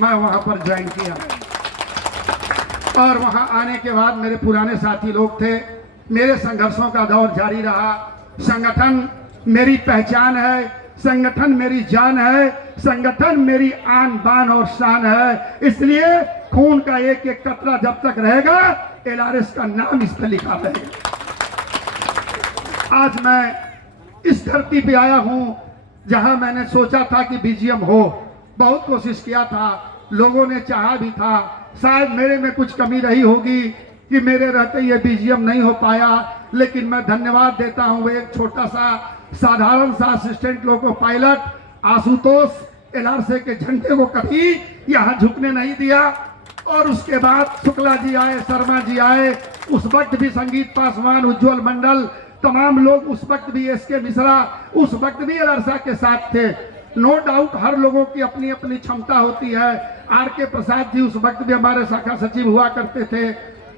मैं वहां पर ज्वाइन किया और वहां आने के बाद मेरे पुराने साथी लोग थे। मेरे संघर्षों का दौर जारी रहा। संगठन मेरी पहचान है, संगठन मेरी जान है, संगठन मेरी आन बान और शान है। इसलिए खून का एक एक कतरा जब तक रहेगा एलआरएस का नाम इस पर लिखा रहेगा। आज मैं इस धरती पे आया हूं जहां मैंने सोचा था कि बीजीएम हो। बहुत कोशिश किया था, लोगों ने चाहा भी था। शायद मेरे में कुछ कमी रही होगी कि मेरे रहते ये बीजीएम नहीं हो पाया, लेकिन मैं धन्यवाद देता हूं एक छोटा सा साधारण सा assistant loco pilot Ashutosh LRC के झंडे को कभी यहां झुकने नहीं दिया। और उसके बाद शुक्ला जी आए, शर्मा जी आए, उस वक्त भी संगीत पासवान, उज्जवल मंडल, तमाम लोग उस वक्त भी, एसके मिश्रा उस वक्त भी एलआरसा के साथ थे। नो डाउट हर लोगों की अपनी अपनी क्षमता होती है। आर.के. प्रसाद जी उस वक्त भी हमारे शाखा सचिव हुआ करते थे।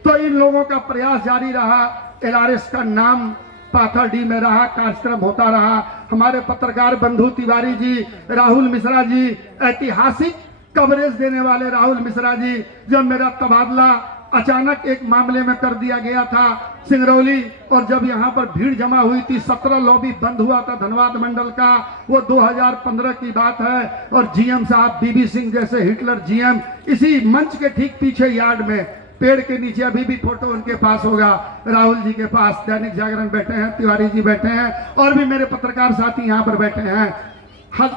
तो इन लोगों का प्रयास जारी रहा, एलआरएस का नाम पाथरडी में रहा, कार्यक्रम होता रहा। हमारे पत्रकार बंधु तिवारी जी, राहुल मिश्रा जी, ऐतिहासिक कवरेज देने वाले राहुल मिश्रा जी, जब मेरा तबादला अचानक एक मामले में कर दिया गया था सिंगरौली, और जब यहाँ पर भीड़ जमा हुई थी, 17 लॉबी बंद हुआ था धनबाद मंडल का, वो 2015 की बात है। और जीएम साहब बीबी सिंह जैसे हिटलर जीएम इसी मंच के ठीक पीछे यार्ड में पेड़ के नीचे, अभी भी फोटो उनके पास होगा, राहुल जी के पास, दैनिक जागरण बैठे हैं, तिवारी जी बैठे हैं, और भी मेरे पत्रकार साथी यहाँ पर बैठे हैं।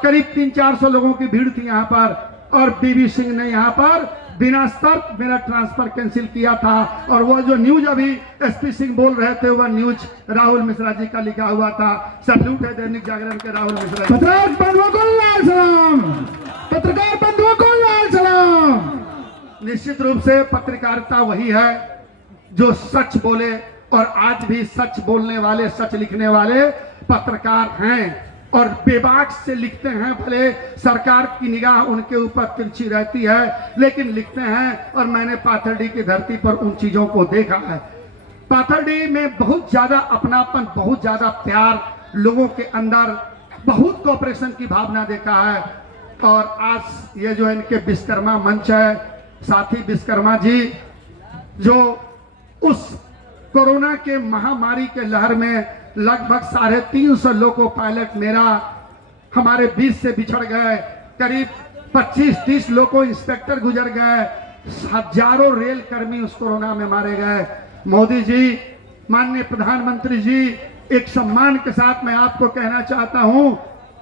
करीब 300-400 लोगों की भीड़ थी यहाँ पर, और बीबी सिंह ने यहाँ पर बिना शर्त मेरा ट्रांसफर कैंसिल किया था। और वो जो न्यूज अभी एसपी सिंह बोल रहे थे, वह न्यूज राहुल मिश्रा जी का लिखा हुआ था। सैल्यूट है दैनिक जागरण के राहुल मिश्रा जी। पत्रकार बंधुओं को लाल सलाम, पत्रकार बंधुओं को लाल सलाम। निश्चित रूप से पत्रकारिता वही है जो सच बोले, और आज भी सच बोलने वाले, सच लिखने वाले पत्रकार हैं और बेबाक से लिखते हैं। भले सरकार की निगाह उनके ऊपर तिरछी रहती है, लेकिन लिखते हैं। और मैंने पाथरडी की धरती पर उन चीजों को देखा है। पाथरडी में बहुत ज्यादा अपनापन, बहुत ज्यादा प्यार, लोगों के अंदर बहुत कोऑपरेशन की भावना देखा है। और आज ये जो इनके विश्वकर्मा मंच है, साथी विश्वकर्मा जी, जो उस कोरोना के महामारी के लहर में लगभग 350 लोको पायलट मेरा हमारे बीच से बिछड़ गए, करीब 25-30 लोको इंस्पेक्टर गुजर गए, हजारों रेल कर्मी उस कोरोना में मारे गए। मोदी जी, माननीय प्रधानमंत्री जी, एक सम्मान के साथ मैं आपको कहना चाहता हूं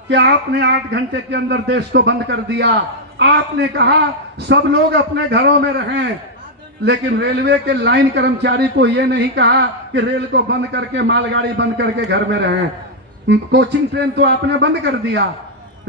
कि आपने 8 घंटे के अंदर देश को बंद कर दिया। आपने कहा सब लोग अपने घरों में रहें, लेकिन रेलवे के लाइन कर्मचारी को यह नहीं कहा कि रेल को बंद करके, मालगाड़ी बंद करके घर में रहें। कोचिंग ट्रेन तो आपने बंद कर दिया,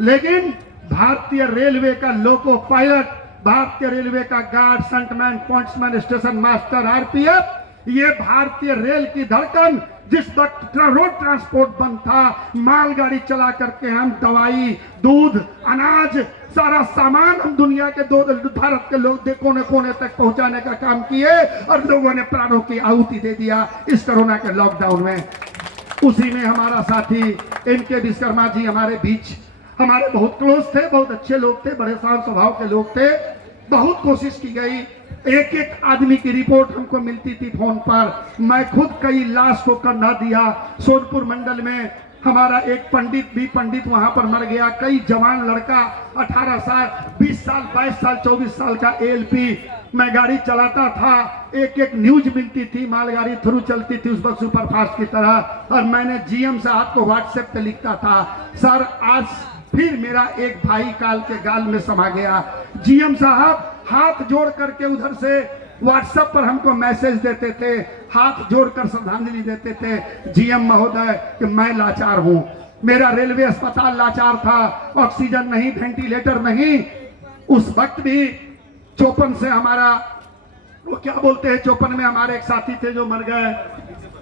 लेकिन भारतीय रेलवे का लोको पायलट, भारतीय रेलवे का guard, shuntman, pointsman, station master, RPF, ये भारतीय रेल की धड़कन, जिस वक्त रोड ट्रांसपोर्ट बंद था, मालगाड़ी चला करके हम दवाई, दूध, अनाज, सारा सामान हम दुनिया के भारत के लोग कोने कोने तक पहुंचाने का काम किए, और लोगों ने प्राणों की आहुति दे दिया इस कोरोना के लॉकडाउन में। उसी में हमारा साथी इनके विश्वकर्मा जी हमारे बीच, हमारे बहुत क्लोज थे, बहुत अच्छे लोग थे, बड़े शांत स्वभाव के लोग थे। बहुत कोशिश की गई, एक एक आदमी की रिपोर्ट हमको मिलती थी फोन पर। मैं खुद कई लाश को कंधा दिया। सोनपुर मंडल में हमारा एक पंडित वहां पर मर गया। कई जवान लड़का 18 साल, 20 साल, 22 साल, 24 साल का एलपी। मैं गाड़ी चलाता था, एक एक न्यूज मिलती थी, मालगाड़ी थ्रू चलती थी उस वक्त सुपरफास्ट की तरह, और मैंने जीएम साहब को व्हाट्सएप पे लिखता था, सर आज फिर मेरा एक भाई काल के गाल में समा गया। जीएम साहब हाथ जोड़ करके उधर से व्हाट्सएप पर हमको मैसेज देते थे, हाथ जोड़कर श्रद्धांजलि देते थे, जीएम महोदय कि मैं लाचार हूं, मेरा रेलवे अस्पताल लाचार था, ऑक्सीजन नहीं, वेंटिलेटर नहीं। उस वक्त भी 54 से हमारा, वो क्या बोलते हैं, 54 में हमारे एक साथी थे जो मर गए,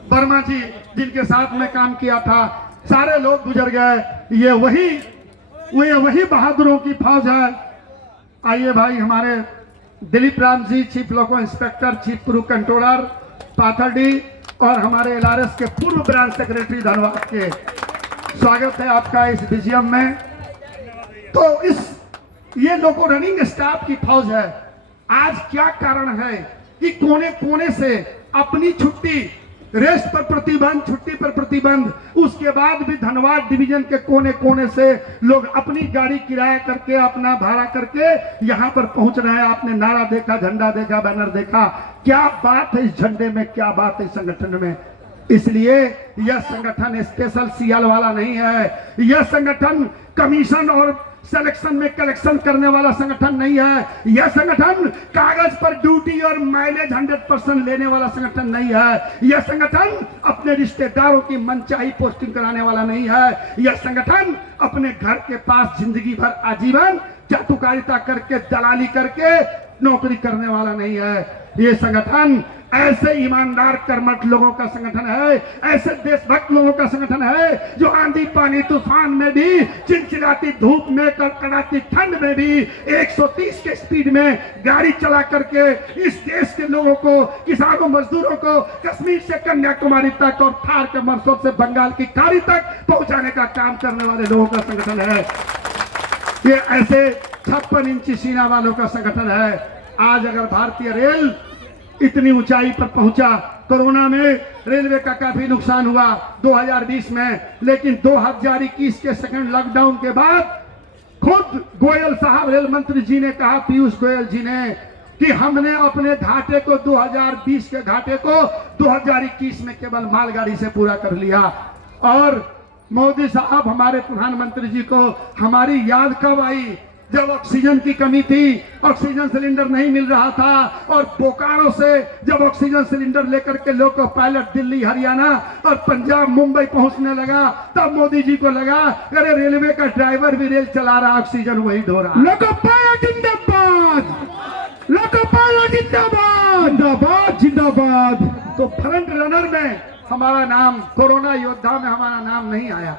वर्मा जी, जिनके साथ में काम किया था, सारे लोग गुजर गए। ये वही बहादुरों की फौज है। आइए भाई, हमारे दिलीप राम जी, चीफ लोको inspector, chief crew controller Pathardih, और हमारे एलआरएस के पूर्व ब्रांच सेक्रेटरी धनबाद के, स्वागत है आपका इस म्यूजियम में। तो इस ये लोगों रनिंग स्टाफ की फौज है। आज क्या कारण है कि कोने कोने से अपनी छुट्टी, रेस्ट पर प्रतिबंध, छुट्टी पर प्रतिबंध, उसके बाद भी धनबाद डिवीजन के कोने कोने से लोग अपनी गाड़ी किराया करके, अपना भाड़ा करके यहां पर पहुंच रहे हैं। आपने नारा देखा, झंडा देखा, बैनर देखा। क्या बात है इस झंडे में, क्या बात है इस संगठन में। इसलिए यह संगठन स्पेशल सीएल वाला नहीं है। यह संगठन कमीशन और सिलेक्शन में कलेक्शन करने वाला संगठन नहीं है। यह संगठन कागज पर ड्यूटी और माइलेज 100% लेने वाला संगठन नहीं है। यह संगठन अपने रिश्तेदारों की मनचाही पोस्टिंग कराने वाला नहीं है। यह संगठन अपने घर के पास जिंदगी भर आजीवन चाटुकारिता करके, दलाली करके नौकरी करने वाला नहीं है। यह संगठन ऐसे ईमानदार कर्मठ लोगों का संगठन है, ऐसे देशभक्त लोगों का संगठन है जो आंधी पानी तूफान में भी, चिलचिलाती धूप में, कड़कड़ाती ठंड में भी 130 के स्पीड में गाड़ी चला करके इस देश के लोगों को, किसानों, मजदूरों को कश्मीर से कन्याकुमारी तक और थार के मरसों से बंगाल की खाड़ी तक पहुंचाने का काम करने वाले लोगों का संगठन है। ये ऐसे 56 इंची सीना वालों का संगठन है। आज अगर भारतीय रेल इतनी ऊंचाई पर पहुंचा, कोरोना में रेलवे का काफी नुकसान हुआ 2020 में, लेकिन 2021 के सेकंड लॉकडाउन के बाद खुद गोयल साहब, रेल मंत्री जी ने कहा, पीयूष गोयल जी ने, कि हमने अपने घाटे को 2020 के घाटे को 2021 में केवल मालगाड़ी से पूरा कर लिया। और मोदी साहब हमारे प्रधानमंत्री जी को हमारी याद कब आई, जब ऑक्सीजन की कमी थी, ऑक्सीजन सिलेंडर नहीं मिल रहा था, और बोकारो से जब ऑक्सीजन सिलेंडर लेकर के लोको पायलट दिल्ली, हरियाणा और पंजाब, मुंबई पहुंचने लगा, तब मोदी जी को लगा अरे रेलवे का ड्राइवर भी रेल चला रहा, ऑक्सीजन वही ढो रहा। लोको पायलट जिंदाबाद, लोको पायलट जिंदाबाद, जिंदाबाद जिंदाबाद। तो फ्रंट रनर में हमारा नाम, कोरोना योद्धा में हमारा नाम नहीं आया,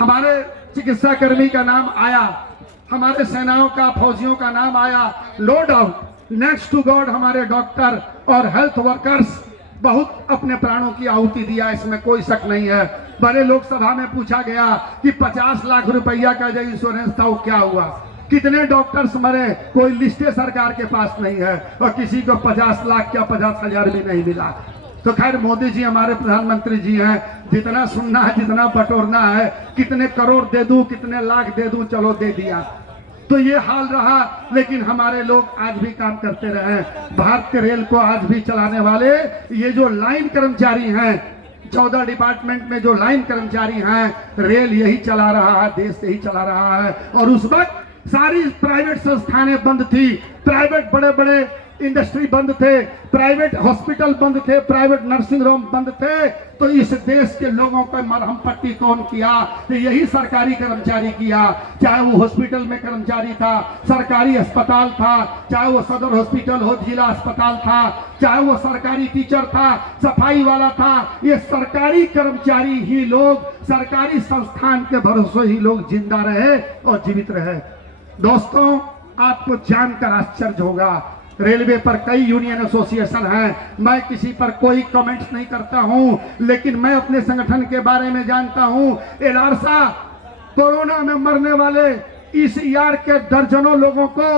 हमारे चिकित्सा कर्मी का नाम आया, हमारे सेनाओं का, फौजियों का नाम आया। No doubt, next to God हमारे डॉक्टर और हेल्थ वर्कर्स बहुत अपने प्राणों की आहुति दिया, इसमें कोई शक नहीं है। बड़े लोकसभा में पूछा गया कि 50 लाख रुपया का जो इंश्योरेंस था वो क्या हुआ, कितने डॉक्टर्स मरे, कोई लिस्टें सरकार के पास नहीं है, और किसी को 50 लाख क्या 50,000 भी नहीं मिला। तो खैर मोदी जी हमारे प्रधानमंत्री जी हैं, जितना सुनना है, जितना बटोरना है, कितने करोड़ दे दूं, कितने लाख दे दूं, चलो दे दिया। तो ये हाल रहा, लेकिन हमारे लोग आज भी काम करते रहे। भारतीय रेल को आज भी चलाने वाले ये जो लाइन कर्मचारी हैं, 14 डिपार्टमेंट में जो लाइन कर्मचारी हैं, रेल यही चला रहा है, देश यही चला रहा है। और उस वक्त सारी प्राइवेट संस्थानें बंद थी, प्राइवेट बड़े बड़े इंडस्ट्री बंद थे, प्राइवेट हॉस्पिटल बंद थे, प्राइवेट नर्सिंग होम बंद थे। तो इस देश के लोगों को मरहम पट्टी कौन किया? तो यही सरकारी कर्मचारी किया। चाहे वो हॉस्पिटल में कर्मचारी था, सरकारी अस्पताल था, चाहे वो सदर हॉस्पिटल हो, जिला अस्पताल था, चाहे वो सरकारी टीचर था, सफाई वाला था, ये सरकारी कर्मचारी ही लोग, सरकारी संस्थान के भरोसे ही लोग जिंदा रहे और जीवित रहे। दोस्तों, आपको जानकर आश्चर्य होगा, रेलवे पर कई यूनियन एसोसिएशन हैं, मैं किसी पर कोई कमेंट्स नहीं करता हूं, लेकिन मैं अपने संगठन के बारे में जानता हूं। एलारसा कोरोना में मरने वाले ईसीआर के दर्जनों लोगों को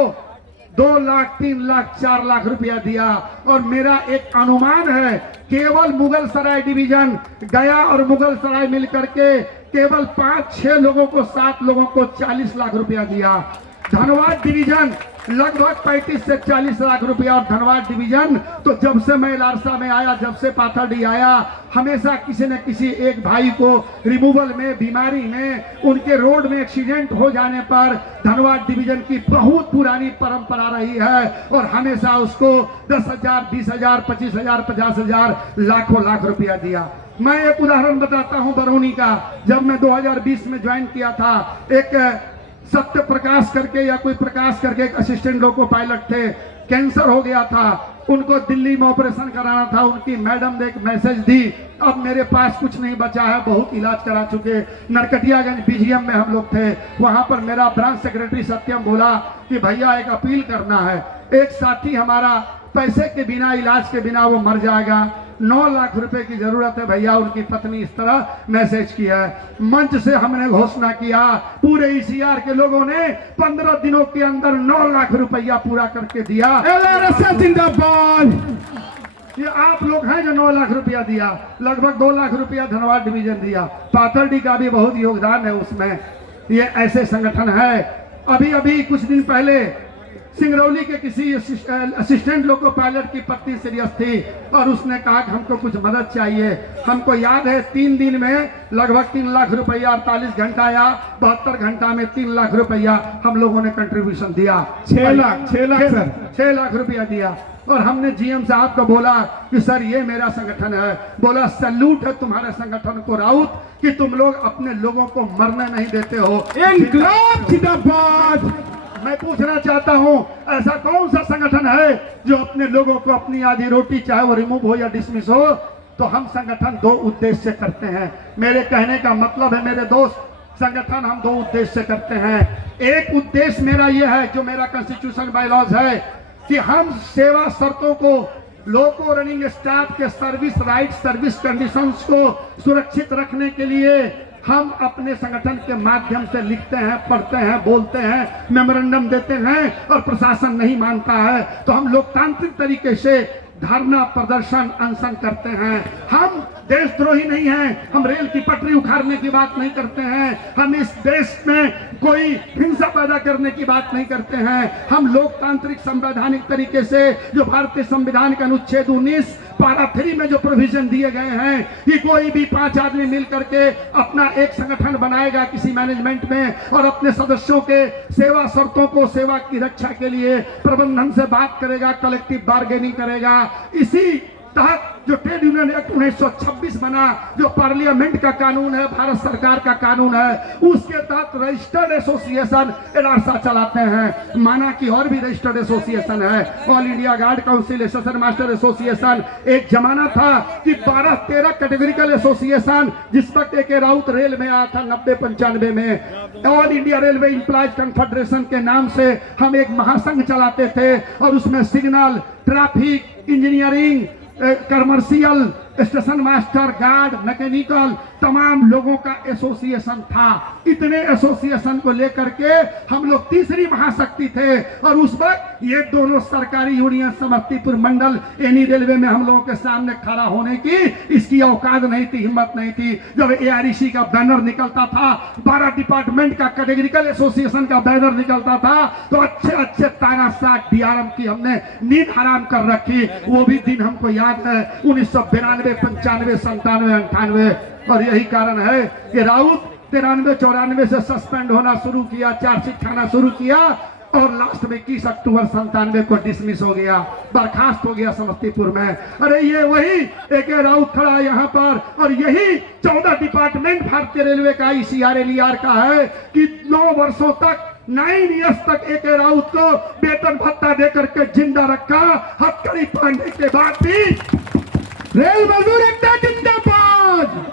2 लाख, 3 लाख, 4 लाख रुपया दिया। और मेरा एक अनुमान है, केवल मुगल सराय डिवीजन, गया और मुगल सराय मिलकर के केवल 5-6 लोगों को, 7 लोगों को 40 लाख रुपया दिया। धनबाद डिवीजन लगभग 35 से 40 लाख रुपया। और धनबाद डिवीजन तो जब से मैं लारसा में आया, जब से पाथरडी आया, हमेशा किसी न किसी एक भाई को रिमूवल में, बीमारी में, उनके रोड में एक्सीडेंट हो जाने पर धनबाद डिवीजन की बहुत पुरानी परंपरा रही है, और हमेशा उसको 10,000, 20,000, 25,000, 50,000, लाखों लाख रुपया दिया। मैं एक उदाहरण बताता हूं बरौनी का। जब मैं 2020 में ज्वाइन किया था, एक सत्य प्रकाश करके या कोई प्रकाश करके एक असिस्टेंट लोको पायलट थे, कैंसर हो गया था, उनको दिल्ली में ऑपरेशन कराना था। उनकी मैडम ने एक मैसेज दी, अब मेरे पास कुछ नहीं बचा है, बहुत इलाज करा चुके। नरकटियागंज बीजीएम में हम लोग थे, वहां पर मेरा ब्रांच सेक्रेटरी सत्यम बोला कि भैया एक अपील करना है, एक साथी हमारा पैसे के बिना, इलाज के बिना वो मर जाएगा, 9 लाख रुपए की जरूरत है भैया। उनकी पत्नी इस तरह मैसेज किया है। मंच से हमने घोषणा किया, पूरे ईसीआर के लोगों ने 15 दिनों के अंदर 9 लाख रुपया पूरा करके दिया। LRSS जिंदाबाद। ये आप लोग हैं जो 9 लाख रुपया दिया। लगभग 2 लाख रुपया धनबाद डिवीजन दिया। पाथरडी का भी बहुत योगदान है उसमें। ये ऐसे संगठन है। अभी अभी कुछ दिन पहले सिंगरौली के किसी असिस्टेंट लोग को पायलट की पत्नी सीरियस थी और उसने कहा कि हमको कुछ मदद चाहिए। हमको याद है 3 दिन में लगभग 3 लाख रुपया, 48 घंटा या 72 घंटा में 3 लाख रुपया हम लोगों ने कंट्रीब्यूशन दिया। 6 लाख सर, 6 लाख रुपया दिया। और हमने जीएम साहब को बोला कि सर ये मेरा संगठन है। बोला सैल्यूट है तुम्हारे संगठन को राउत कि तुम लोग अपने लोगों को मरने नहीं देते हो। इनकलाब जिंदाबाद। मैं पूछना चाहता हूं, ऐसा कौन सा संगठन है जो अपने लोगों को अपनी आधी रोटी, चाहे वो रिमूव हो या डिसमिस हो, तो हम संगठन 2 उद्देश्य से करते हैं। मेरे कहने का मतलब है मेरे दोस्त, संगठन हम 2 उद्देश्य से करते हैं। एक उद्देश्य मेरा यह है, जो मेरा कॉन्स्टिट्यूशन बायलॉज है, कि हम सेवा शर्तों को, लोको रनिंग स्टाफ के सर्विस राइट, सर्विस कंडीशंस को सुरक्षित रखने के लिए हम अपने संगठन के माध्यम से लिखते हैं, पढ़ते हैं, बोलते हैं, मेमोरेंडम देते हैं और प्रशासन नहीं मानता है तो हम लोकतांत्रिक तरीके से धरना, प्रदर्शन, अनशन करते हैं। हम देशद्रोही नहीं हैं। हम रेल की पटरी उखाड़ने की बात नहीं करते हैं। हम इस देश में कोई हिंसा पैदा करने की बात नहीं करते हैं। हम लोकतांत्रिक संवैधानिक तरीके से, जो भारतीय संविधान का अनुच्छेद 19 पारा 3 में जो प्रोविजन दिए गए हैं कि कोई भी 5 आदमी मिल करके अपना एक संगठन बनाएगा किसी मैनेजमेंट में और अपने सदस्यों के सेवा शर्तों को, सेवा की रक्षा के लिए प्रबंधन से बात करेगा, कलेक्टिव बार्गेनिंग करेगा। इसी तहत जो ट्रेड यूनियन एक्ट 1926 बना, जो पार्लियामेंट का कानून है, भारत सरकार का कानून है, उसके तहत रजिस्टर्ड एसोसिएशन एडारसा चलाते हैं। माना कि और भी रजिस्टर्ड एसोसिएशन है, all India guard council, station master association. एक जमाना था कि 12-13 कैटेगरिकल एसोसिएशन, जिस वक्त एक राउत रेल में आया था 90-95 में, all India railway employees confederation के नाम से हम एक महासंघ चलाते थे और उसमें signal, traffic, engineering, commercial, station master, guard, mechanical, तमाम लोगों का एसोसिएशन था। इतने एसोसिएशन को लेकर के हम लोग तीसरी महाशक्ति थे और उस वक्त ये दोनों सरकारी यूनियन समस्तीपुर मंडल एनी रेलवे में हम लोगों के सामने खड़ा होने की इसकी औकात नहीं थी, हिम्मत नहीं थी। जब एआरईसी का बैनर निकलता था, 12 डिपार्टमेंट का कैटेगरिकल एसोसिएशन का बैनर निकलता था, तो अच्छे अच्छे तानाशाह डीआरएम की हमने नींद हराम कर रखी। वो भी दिन हमको याद है, 1992, 95, 97, 98। और यही कारण है कि राउत 93-94 से सस्पेंड होना शुरू किया, चार्जशीट खाना शुरू किया और लास्ट में 21 अक्टूबर 97 को डिसमिस हो गया, बर्खास्त हो गया समस्तीपुर में। अरे ये वही एक राउत खड़ा यहाँ पर और यही 14 डिपार्टमेंट भारतीय रेलवे का ईसीआर एलईआर का है कि 9 वर्षों तक, 9 इयर्स तक एक राउत को वेतन भत्ता देकर के जिंदा रखा। हथकड़ी पाने के बाद भी रेल मजदूर एकता जिंदाबाद।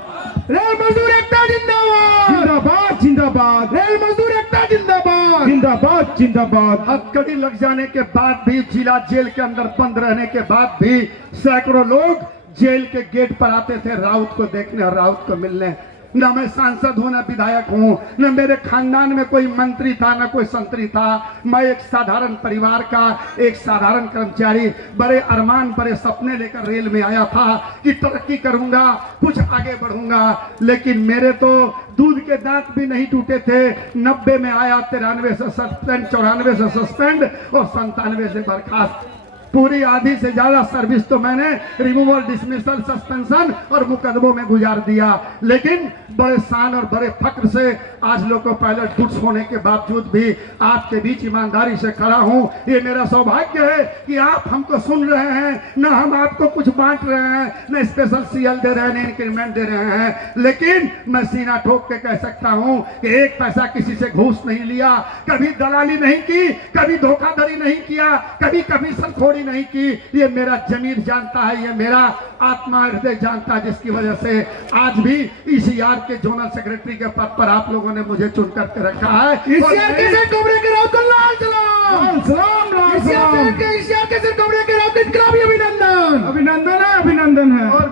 रेल मजदूर एकता जिंदाबाद। जिंदाबाद जिंदाबाद। रेल मजदूर एकता जिंदाबाद। जिंदाबाद जिंदाबाद। हथकड़ी लग जाने के बाद भी, जिला जेल के अंदर बंद रहने के बाद भी सैकड़ों लोग जेल के गेट पर आते थे राउत को देखने और राउत को मिलने। न मैं सांसद हूं, न विधायक हूं, न मेरे खानदान में कोई मंत्री था, न कोई संतरी था। मैं एक साधारण परिवार का एक साधारण कर्मचारी, बड़े अरमान, बड़े सपने लेकर रेल में आया था कि तरक्की करूंगा, कुछ आगे बढ़ूंगा। लेकिन मेरे तो दूध के दांत भी नहीं टूटे थे। 90 में आया, 93 से सस्पेंड, 94 से सस्पेंड और 97 से बर्खास्त। पूरी आधी से ज्यादा सर्विस तो मैंने रिमूवल, डिसमिसल, सस्पेंशन और मुकदमों में गुजार दिया। लेकिन बड़े शान और बड़े फक्र से आज लोको पायलट गुड्स होने के बावजूद भी आपके बीच ईमानदारी से खड़ा हूं। ये मेरा सौभाग्य है कि आप हमको सुन रहे हैं, न हम आपको कुछ बांट रहे हैं, न स्पेशल सीएल दे रहे हैं, न इंक्रीमेंट दे रहे हैं। लेकिन मैं सीना ठोक के कह सकता हूं कि 1 पैसा किसी से घूस नहीं लिया, कभी दलाली नहीं की, कभी धोखाधड़ी नहीं किया, कभी कमीशन खोरी नहीं की। ये मेरा जमीर जानता है, ये मेरा आत्मा हृदय जानता है, जिसकी वजह से आज भी ईसीआर के जोनल सेक्रेटरी के पद पर आप लोगों ने मुझे चुन करके रखा है। ईसीआर के सिर कोबरे के राउत को लाल सलाम। सलाम लाल सलाम। ईसीआर के सिर कोबरे के राउत को इनकलाबी अभिनंदन। अभिनंदन है, अभिनंदन है। और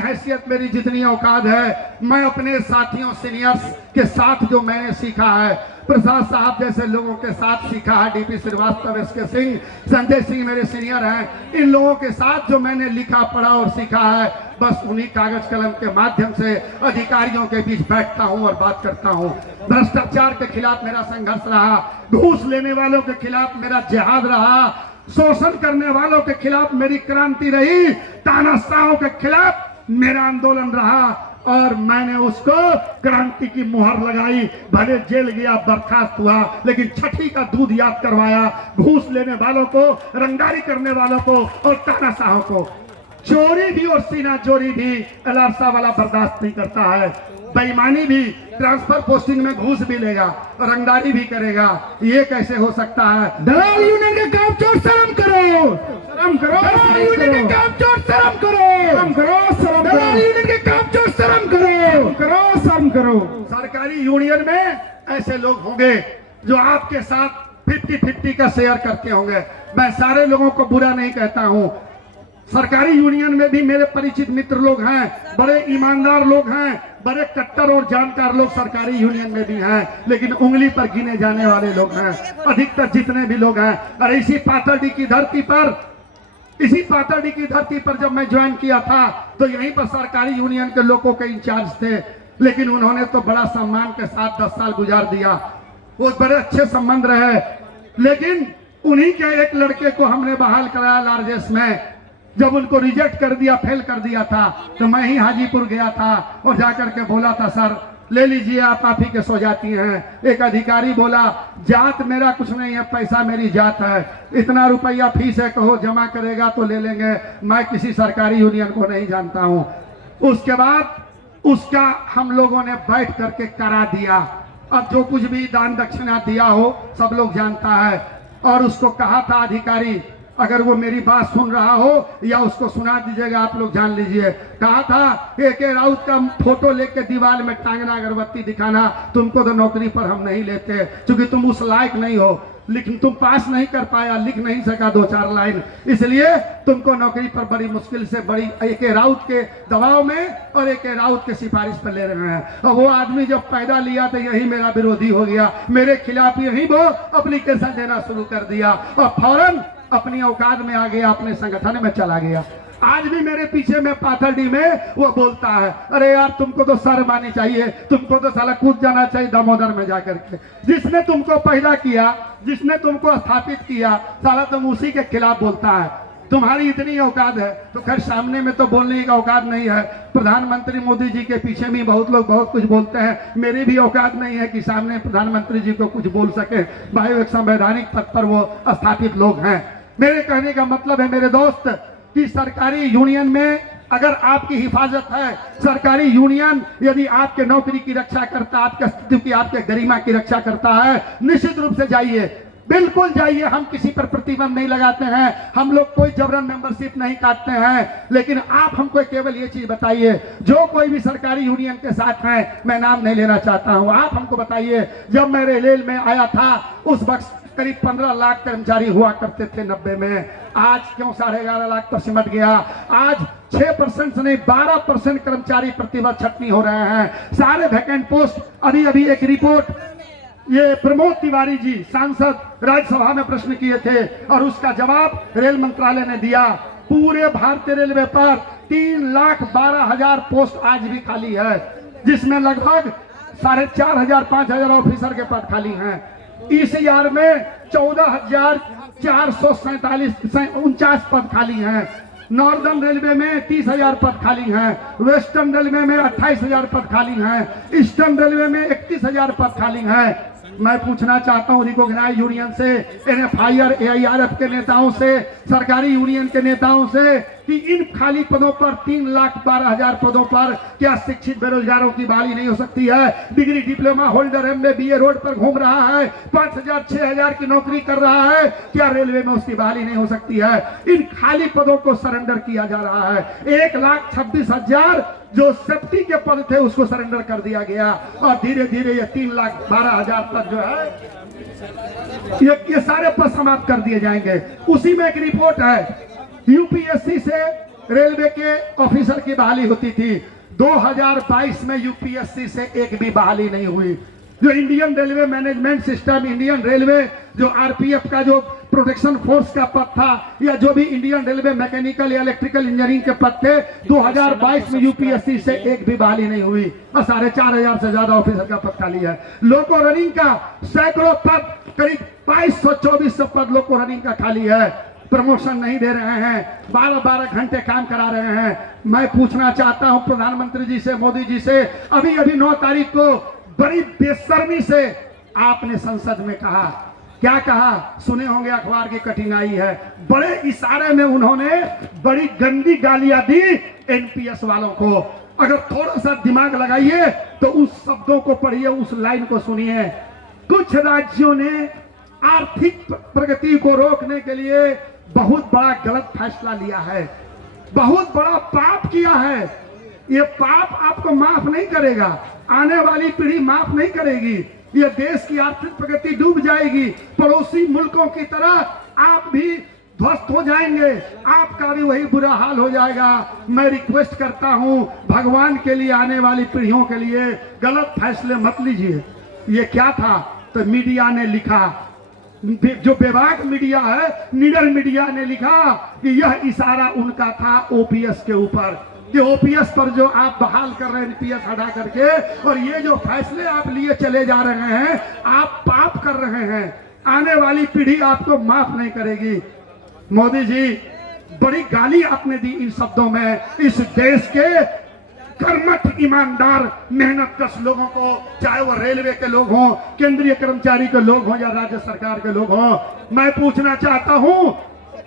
हैसियत, मेरी जितनी औकात है, मैं अपने साथियों सीनियर्स के साथ जो मैंने सीखा है, प्रसाद साहब जैसे लोगों के साथ सीखा है, डीपी श्रीवास्तव, एसके सिंह, संजय सिंह मेरे सीनियर हैं, इन लोगों के साथ जो मैंने लिखा पढ़ा और सीखा है, बस उन्हीं कागज कलम के माध्यम से अधिकारियों के बीच बैठता हूं और बात करता हूं। भ्रष्टाचार के खिलाफ मेरा संघर्ष रहा, घूस लेने वालों के खिलाफ मेरा जिहाद रहा, शोषण करने वालों के खिलाफ मेरी क्रांति रही, तानाशाहों के खिलाफ मेरा आंदोलन रहा और मैंने उसको क्रांति की मुहर लगाई। भले जेल गया, बर्खास्त हुआ, लेकिन छठी का दूध याद करवाया, घूस लेने वालों को, रंगदारी करने वालों को और तानाशाहों को। चोरी भी और सीना चोरी भी एलआरसा वाला बर्दाश्त नहीं करता है, बेईमानी भी, ट्रांसफर पोस्टिंग में घूस भी लेगा, रंगदारी भी करेगा। ये कैसे हो सकता है? दलाल यूनियन के काम चोर, शर्म करो, शर्म करो। दलाल यूनियन के काम चोर, शर्म करो, शर्म करो, शर्म करो। दलाल यूनियन के काम चोर, शर्म करो, करो, शर्म करो। सरकारी यूनियन में ऐसे लोग होंगे जो आपके साथ 50-50 का शेयर करते होंगे। मैं सारे लोगों को बुरा नहीं कहता हूं, सरकारी यूनियन में भी मेरे परिचित मित्र लोग हैं, बड़े ईमानदार लोग हैं, बड़े कट्टर और जानकार लोग सरकारी यूनियन में भी हैं, लेकिन उंगली पर गिने जाने वाले लोग हैं अधिकतर जितने भी लोग हैं। और इसी पाथरडी की धरती पर जब मैं ज्वाइन किया था तो यहीं पर सरकारी यूनियन के लोगों के इंचार्ज थे, लेकिन उन्होंने तो बड़ा सम्मान के साथ 10 साल गुजार दिया, वो बड़े अच्छे संबंध रहे। लेकिन उन्हीं के एक लड़के को हमने बहाल कराया लार्जेस में, जब उनको रिजेक्ट कर दिया, फेल कर दिया था, तो मैं ही हाजीपुर गया था और जाकर के बोला था, सर ले लीजिए, आप ही के सो जाती हैं। एक अधिकारी बोला, जात मेरा कुछ नहीं है, पैसा मेरी जात है, इतना रुपया फीस है, कहो जमा करेगा तो ले लेंगे, मैं किसी सरकारी यूनियन को नहीं जानता हूं। उसके बाद उसका हम लोगों ने बैठ करके करा दिया। अब जो कुछ भी दान दक्षिणा दिया हो सब लोग जानता है। और उसको कहा था अधिकारी, अगर वो मेरी बात सुन रहा हो या उसको सुना दीजिएगा, आप लोग जान लीजिए, कहा था के राउत का फोटो लेके दीवार में टांगना, अगरबत्ती दिखाना, तुमको तो नौकरी पर हम नहीं लेते, क्योंकि तुम उस लायक नहीं हो, लेकिन तुम पास नहीं कर पाया, लिख नहीं सका 2-4 लाइन, इसलिए तुमको नौकरी पर बड़ी मुश्किल से, बड़ी एक राउत के दबाव में और एक राउत के सिफारिश पर ले रहे हैं। और वो आदमी जब पैदा लिया तो यही मेरा विरोधी हो गया, मेरे खिलाफ यही वो अप्लीकेशन देना शुरू कर दिया और फौरन अपनी औकात में आ गया, अपने संगठन में चला गया। आज भी मेरे पीछे में पाथरडी में वो बोलता है, अरे यार तुमको तो शर्म आनी चाहिए, तुमको तो साला कूद जाना चाहिए दामोदर में जाकर के, जिसने तुमको पैदा किया, जिसने तुमको स्थापित किया, साला तुम उसी के खिलाफ बोलता है, तुम्हारी इतनी औकात है। तो खैर सामने में तो बोलने की औकात नहीं है, प्रधानमंत्री मोदी जी के पीछे भी बहुत लोग बहुत कुछ बोलते हैं, मेरी भी औकात नहीं है कि सामने प्रधानमंत्री जी को कुछ बोल सके, भाई एक संवैधानिक पद पर वो स्थापित लोग हैं। मेरे कहने का मतलब है मेरे दोस्त कि सरकारी यूनियन में अगर आपकी हिफाजत है, सरकारी यूनियन यदि आपके नौकरी की रक्षा करता है, आपके अस्तित्व की, आपके गरिमा की रक्षा करता है, निश्चित रूप से जाइए, बिल्कुल जाइए। हम किसी पर प्रतिबंध नहीं लगाते हैं, हम लोग कोई जबरन मेंबरशिप नहीं काटते हैं, लेकिन आप हमको केवल ये चीज बताइए, जो कोई भी सरकारी यूनियन के साथ है, मैं नाम नहीं लेना चाहता हूं, आप हमको बताइए, जब मैं रेल में आया था उस वक्त करीब 15 लाख कर्मचारी हुआ करते थे 90 में, आज क्यों 11.5 लाख पर सिमट गया? आज 6% से नहीं 12% कर्मचारी प्रतिभा छटनी हो रहे हैं, सारे वैकेंट पोस्ट। अभी एक रिपोर्ट ये प्रमोद तिवारी जी सांसद राज्यसभा में प्रश्न किए थे और उसका जवाब रेल मंत्रालय ने दिया। पूरे भारतीय रेलवे पर 3,12,000 पोस्ट आज भी खाली है, जिसमें लगभग 4,500-5,000 ऑफिसर के पद खाली हैं। ECR में 14,449 पद खाली हैं। नॉर्दर्न रेलवे में 30,000 पद खाली हैं। वेस्टर्न रेलवे में 28,000 पद खाली हैं। ईस्टर्न रेलवे में 31,000 पद खाली हैं। मैं पूछना चाहता हूं रिकॉग्नाइज यूनियन से, NFIR AIRF के नेताओं से, सरकारी यूनियन के नेताओं से कि इन खाली पदों पर 3,12,000 पदों पर क्या शिक्षित बेरोजगारों की बहाली नहीं हो सकती है? Degree diploma holder MA BA road पर घूम रहा है, 5,000-6,000 की नौकरी कर रहा है, क्या रेलवे में उसकी बहाली नहीं हो सकती है? इन खाली पदों को सरेंडर किया जा रहा है। 1,26,000 जो सेफ्टी के पद थे उसको सरेंडर कर दिया गया और धीरे धीरे ये 3,12,000 तक जो है ये सारे पद समाप्त कर दिए जाएंगे। उसी में एक रिपोर्ट है UPSC से रेलवे के ऑफिसर की बहाली होती थी। 2022 में यूपीएससी से एक भी बहाली नहीं हुई। जो Indian railway management system, Indian railway जो आरपीएफ का जो प्रोटेक्शन फोर्स का पद था, या जो भी इंडियन रेलवे मैकेनिकल या इलेक्ट्रिकल इंजीनियरिंग के पद थे, 2022 में यूपीएससी से एक भी बहाली नहीं हुई और 4,500 से ज्यादा ऑफिसर का पद खाली है। लोको रनिंग का सैकड़ों पद, करीब 2224 पद लोको रनिंग का खाली है। प्रमोशन नहीं दे रहे हैं, 12-12 घंटे काम करा रहे हैं। मैं पूछना चाहता हूं प्रधानमंत्री जी से, मोदी जी से, अभी 9 तारीख को बड़ी बेशर्मी से आपने संसद में कहा, क्या कहा सुने होंगे, अखबार की कठिनाई है, बड़े इशारे में उन्होंने बड़ी गंदी गालियां दी एनपीएस वालों को। अगर थोड़ा सा दिमाग लगाइए तो उस शब्दों को पढ़िए, उस लाइन को सुनिए। कुछ राज्यों ने आर्थिक प्रगति को रोकने के लिए बहुत बड़ा गलत फैसला लिया है, बहुत बड़ा पाप किया है। ये पाप आपको माफ नहीं करेगा, आने वाली पीढ़ी माफ नहीं करेगी। ये देश की आर्थिक प्रगति डूब जाएगी, पड़ोसी मुल्कों की तरह आप भी ध्वस्त हो जाएंगे, आपका भी वही बुरा हाल हो जाएगा। मैं रिक्वेस्ट करता हूं भगवान के लिए, आने वाली पीढ़ियों के लिए गलत फैसले मत लीजिए। ये क्या था, तो मीडिया ने लिखा, जो बेबाक मीडिया है, निडर मीडिया ने लिखा कि यह इशारा उनका था ओपीएस के ऊपर, कि ओपीएस पर जो आप बहाल कर रहे हैं एनपीएस हटा करके, और ये जो फैसले आप लिए चले जा रहे हैं, आप पाप कर रहे हैं, आने वाली पीढ़ी आपको माफ नहीं करेगी। मोदी जी, बड़ी गाली आपने दी इन शब्दों में इस देश के कर्मठ, ईमानदार, मेहनतकश लोगों को, चाहे वो रेलवे के लोग हों, केंद्रीय कर्मचारी के लोग हों या राज्य सरकार के लोग हों। मैं पूछना चाहता हूं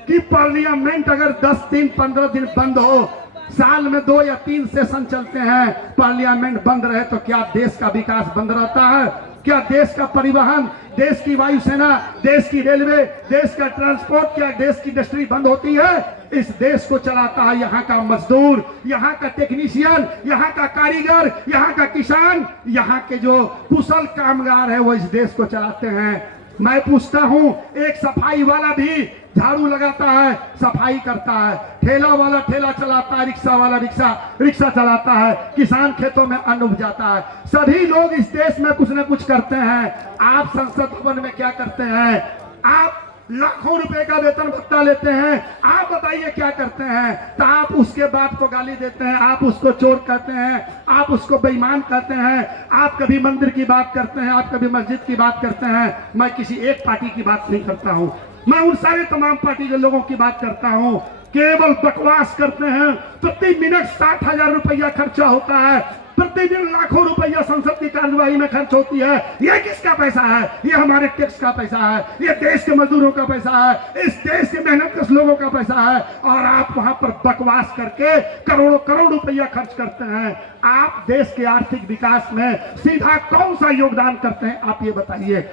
कि पार्लियामेंट अगर 10 दिन 15 दिन बंद हो, साल में 2 या 3 सेशन चलते हैं, पार्लियामेंट बंद रहे, तो क्या देश का विकास बंद रहता है? क्या देश का परिवहन, देश की वायुसेना, देश की रेलवे, देश का ट्रांसपोर्ट, क्या देश की इंडस्ट्री बंद होती है? इस देश को चलाता है यहाँ का मजदूर, यहाँ का टेक्नीशियन, यहाँ का कारीगर, यहाँ का किसान, यहाँ के जो कुशल कामगार है, वो इस देश को चलाते हैं। मैं पूछता हूं, एक सफाई वाला भी झाड़ू लगाता है, सफाई करता है, ठेला वाला ठेला चलाता है, रिक्शा वाला रिक्शा चलाता है, किसान खेतों में अन्न उपजाता है, सभी लोग इस देश में कुछ न कुछ करते हैं। आप संसद भवन में क्या करते हैं? आप लाखों रुपए का वेतन भत्ता लेते हैं, आप बताइए क्या करते हैं? तो आप उसके बाप को गाली देते हैं, आप उसको चोर कहते हैं, आप उसको बेईमान कहते हैं, आप कभी मंदिर की बात करते हैं, आप कभी मस्जिद की बात करते हैं। मैं किसी एक पार्टी की बात नहीं करता हूं, मैं उन सारे तमाम पार्टी के लोगों की बात करता हूं, केवल बकवास करते हैं। प्रति मिनट 60,000 रुपया खर्चा होता है, प्रतिदिन लाखों रुपया संसद की कार्यवाही में खर्च होती है। ये किसका पैसा है? ये हमारे टैक्स का पैसा है, ये देश के मजदूरों का पैसा है, इस देश के मेहनतकश लोगों का पैसा है, और आप वहां पर बकवास करके करोड़ों करोड़ रुपया खर्च करते हैं। आप देश के आर्थिक विकास में सीधा कौन सा योगदान करते हैं? आप ये बताइए।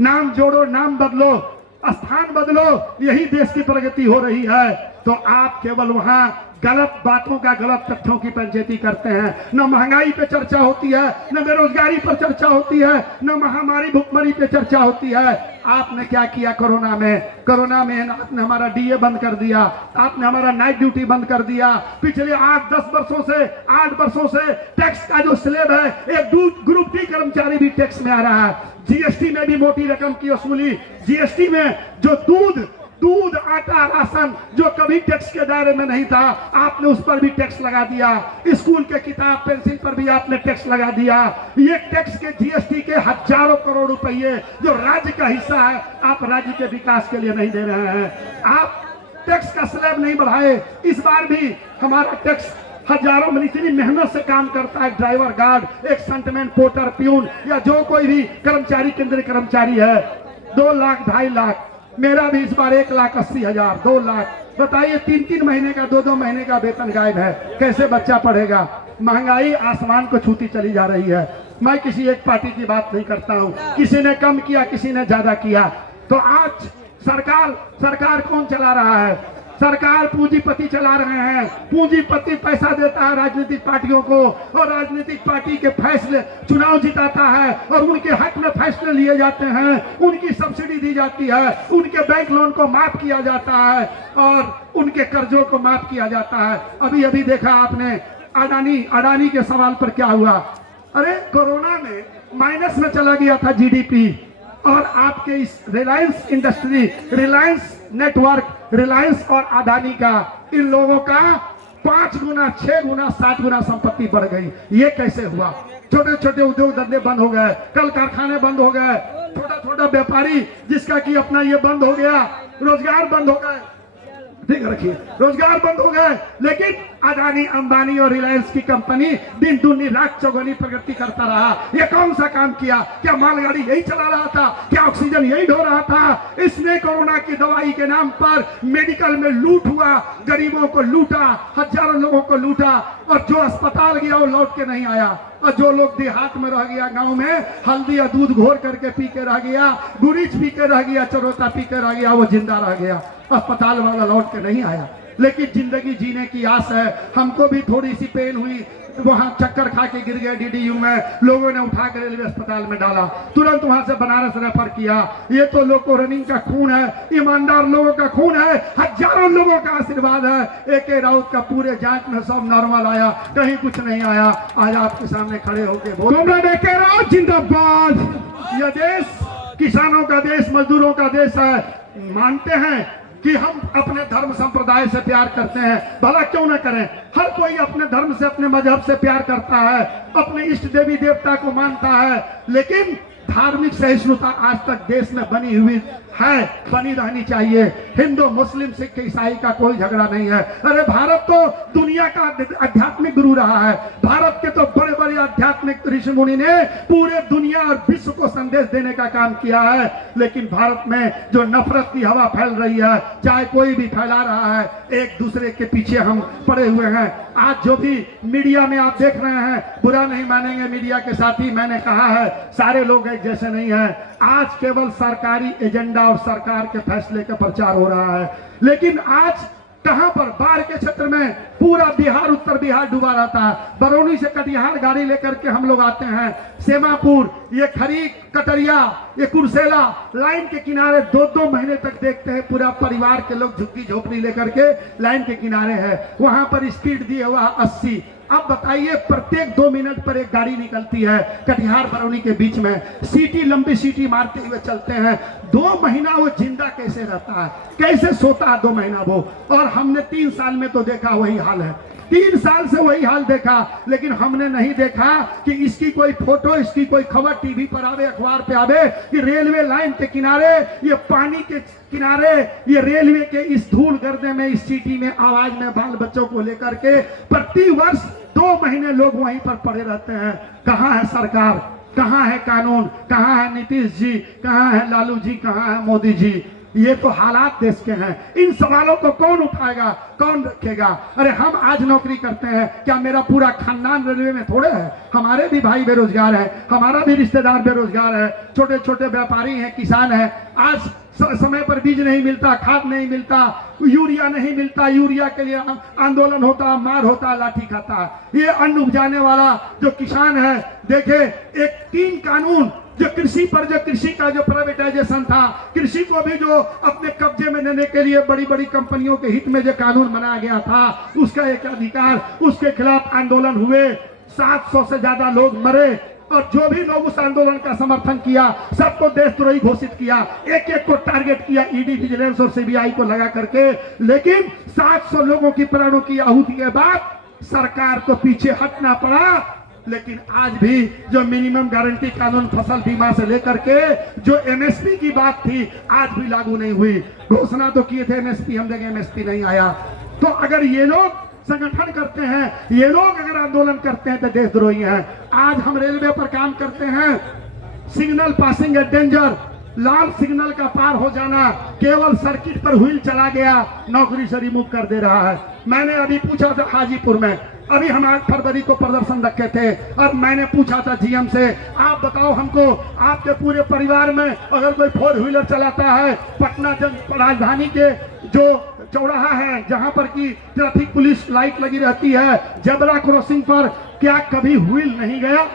नाम जोड़ो, नाम बदलो, स्थान बदलो, यही देश की प्रगति हो रही है। तो आप केवल वहां गलत बातों का, गलत तथ्यों की पंचायती करते हैं। न महंगाई पे चर्चा होती है, न बेरोजगारी पर चर्चा होती है, न महामारी भुखमरी पे चर्चा होती है। आपने क्या किया कोरोना में? कोरोना में आपने हमारा डीए बंद कर दिया, आपने हमारा नाइट ड्यूटी बंद कर दिया। पिछले 8-10 वर्षों से, 8 वर्षों से टैक्स का जो स्लैब है, एक ग्रुप डी कर्मचारी भी टैक्स में आ रहा है। जीएसटी में भी मोटी रकम की वसूली, जीएसटी में जो दूध, आटा, राशन जो कभी टैक्स के दायरे में नहीं था, आपने उस पर भी टैक्स लगा दिया। स्कूल के किताब, पेंसिल पर भी आपने टैक्स लगा दिया। ये टैक्स के, जीएसटी के हजारों करोड़ रुपए जो राज्य का हिस्सा है, आप राज्य के विकास के लिए नहीं दे रहे हैं। आप टैक्स का स्लैब नहीं बढ़ाए। इस बार भी हमारा टैक्स हजारों मिलिट्री मेहनत से काम करता है, ड्राइवर, गार्ड, एक सेंटमेंट, पोर्टर, प्यून, या जो कोई भी कर्मचारी, केंद्रीय कर्मचारी है। 2 लाख, 2.5 लाख, मेरा भी इस बार 1,80,000, 2 लाख। बताइए, 3-3 महीने का, 2-2 महीने का वेतन गायब है, कैसे बच्चा पढ़ेगा? महंगाई आसमान को छूती चली जा रही है। मैं किसी एक पार्टी की बात नहीं करता हूं, किसी ने कम किया, किसी ने ज्यादा किया। तो आज सरकार कौन चला रहा है? सरकार पूंजीपति चला रहे हैं, पूंजीपति पैसा देता है राजनीतिक पार्टियों को और राजनीतिक पार्टी के फैसले चुनाव जिताता है और उनके हक में फैसले लिए जाते हैं, उनकी सब्सिडी दी जाती है, उनके बैंक लोन को माफ किया जाता है और उनके कर्जों को माफ किया जाता है। अभी अभी देखा आपने अडानी के सवाल पर क्या हुआ। अरे कोरोना में माइनस में चला गया था जीडीपी और आपके इस रिलायंस इंडस्ट्री, रिलायंस नेटवर्क, रिलायंस और अडानी का, इन लोगों का 5 गुना, 6 गुना, 7 गुना संपत्ति बढ़ गई। ये कैसे हुआ? छोटे छोटे उद्योग धंधे बंद हो गए, कल कारखाने बंद हो गए, छोटा छोटा व्यापारी जिसका कि अपना ये बंद हो गया, रोजगार बंद हो गए, ठीक है रखिए, रोजगार बंद हो गए। लेकिन अडानी, अंबानी और रिलायंस की कंपनी दिन दुनी रात चौगुनी प्रगति करता रहा। ये कौन सा काम किया? क्या मालगाड़ी यही चला रहा था? क्या ऑक्सीजन यही ढो रहा था? इसने कोरोना की दवाई के नाम पर मेडिकल में लूट हुआ, गरीबों को लूटा, हजारों लोगों को लूटा और जो अस्पताल गया वो लौट के नहीं आया और जो लोग देहात में रह गया, गांव में हल्दी या दूध घोर करके पी के रह गया, गुरीच पी के रह गया, चरोता पी के रह गया, वो जिंदा रह गया, अस्पताल वाला लौट के नहीं आया। लेकिन जिंदगी जीने की आस है। हमको भी थोड़ी सी पेन हुई, वहां चक्कर खा के गिर गए डीडीयू में, लोगों ने उठा कर रेलवे अस्पताल में डाला, तुरंत वहां से बनारस रेफर किया। ये तो लोग को रनिंग का खून है, ईमानदार लोगों का खून है, हजारों लोगों का आशीर्वाद है। AK राउत का पूरे जांच में सब नॉर्मल आया, कहीं कुछ नहीं आया। आज आपके सामने खड़े होके बोल, AK राउत जिंदाबाद। यह देश किसानों का देश, मजदूरों का देश है। मानते हैं कि हम अपने धर्म संप्रदाय से प्यार करते हैं, भला क्यों ना करें। हर कोई अपने धर्म से, अपने मजहब से प्यार करता है, अपने इष्ट देवी देवता को मानता है, लेकिन धार्मिक सहिष्णुता आज तक देश में बनी हुई है, बनी रहनी चाहिए। हिंदू, मुस्लिम, सिख, ईसाई का कोई झगड़ा नहीं है। अरे भारत तो दुनिया का आध्यात्मिक गुरु रहा है। भारत के तो बड़े बड़े आध्यात्मिक ऋषि मुनि ने पूरे दुनिया और विश्व को संदेश देने का काम किया है। लेकिन भारत में जो नफरत की हवा फैल रही है, चाहे कोई भी फैला रहा है, एक दूसरे के पीछे हम पड़े हुए हैं। आज जो भी मीडिया में आप देख रहे हैं, बुरा नहीं मानेंगे मीडिया के साथी, मैंने कहा है सारे लोग एक जैसे नहीं है। आज केवल सरकारी एजेंडा और सरकार के फैसले का प्रचार हो रहा है, लेकिन आज कहां पर बाढ़ के क्षेत्र में पूरा बिहार, उत्तर बिहार डूबा रहता है। बरौनी से कटिहार गाड़ी लेकर के हम लोग आते हैं, सेमापुर, ये खरी, कटरिया, ये कुर्सेला, लाइन के किनारे 2-2 महीने तक देखते हैं पूरा परिवार के लोग झुग्गी झोपड़ी लेकर के लाइन के किनारे है। वहां पर स्पीड दिया हुआ 80। अब बताइए, प्रत्येक 2 मिनट पर एक गाड़ी निकलती है कटिहार बरौनी के बीच में, सीटी, लंबी सीटी मारते हुए चलते हैं। 2 महीना वो जिंदा कैसे रहता है, कैसे सोता है 2 महीना वो? और हमने 3 साल में तो देखा वही हाल है, 3 साल से वही हाल देखा। लेकिन हमने नहीं देखा कि इसकी कोई फोटो, इसकी कोई खबर टीवी पर आवे, अखबार पे आवे कि रेलवे लाइन के किनारे, ये पानी के किनारे, ये रेलवे के इस धूल गर्दे में, इस सिटी में, आवाज में बाल बच्चों को लेकर के प्रति वर्ष 2 महीने लोग वहीं पर पड़े रहते हैं। कहाँ है सरकार, कहाँ है कानून, कहाँ है नीतीश जी, कहाँ है लालू जी, कहाँ है मोदी जी? ये तो हालात देश के हैं। इन सवालों को कौन उठाएगा, कौन रखेगा? अरे हम आज नौकरी करते हैं, क्या मेरा पूरा खानदान रेलवे में थोड़े है? हमारे भी भाई बेरोजगार है, हमारा भी रिश्तेदार बेरोजगार है, छोटे छोटे व्यापारी हैं, किसान हैं। आज समय पर बीज नहीं मिलता, खाद नहीं मिलता, यूरिया नहीं मिलता, यूरिया के लिए आंदोलन होता, मार होता, लाठी खाता। ये अन्न उपजाने वाला जो किसान है, देखे एक 3 कानून जो कृषि पर, जो कृषि का जो प्राइवेटाइजेशन था, कृषि को भी जो अपने कब्जे में लेने के लिए बड़ी बड़ी कंपनियों के हित में जो कानून बनाया गया था, उसका एक अधिकार, उसके खिलाफ आंदोलन हुए, 700 से ज्यादा लोग मरे और जो भी लोग उस आंदोलन का समर्थन किया सबको देशद्रोही घोषित किया, एक एक को टारगेट किया, ईडी, विजिलेंस और सीबीआई को लगा करके। लेकिन 700 लोगों की प्राणों की आहुति के बाद सरकार को पीछे हटना पड़ा। लेकिन आज भी जो मिनिमम गारंटी कानून, फसल बीमा से लेकर के जो एमएसपी की बात थी, आज भी लागू नहीं हुई। घोषणा तो किए थे एमएसपी, हम देंगे, एमएसपी नहीं आया। तो अगर ये लोग संगठन करते हैं, ये लोग अगर आंदोलन करते हैं तो देशद्रोही हैं। आज हम रेलवे पर काम करते हैं, सिग्नल पासिंग एट डेंजर, लाल सिग्नल का पार हो जाना, केवल सर्किट पर व्हील चला गया, नौकरी से रिमूव कर दे रहा है। मैंने अभी पूछा था हाजीपुर में, अभी हम फरवरी को प्रदर्शन रखे थे और मैंने पूछा था जीएम से, आप बताओ हमको, आपके पूरे परिवार में अगर कोई 4 व्हीलर चलाता है, पटना राजधानी के जो चौराहा है जहां पर की ट्रैफिक पुलिस लाइट लगी रहती है, जेब्रा क्रॉसिंग पर क्या कभी व्हील नहीं गया?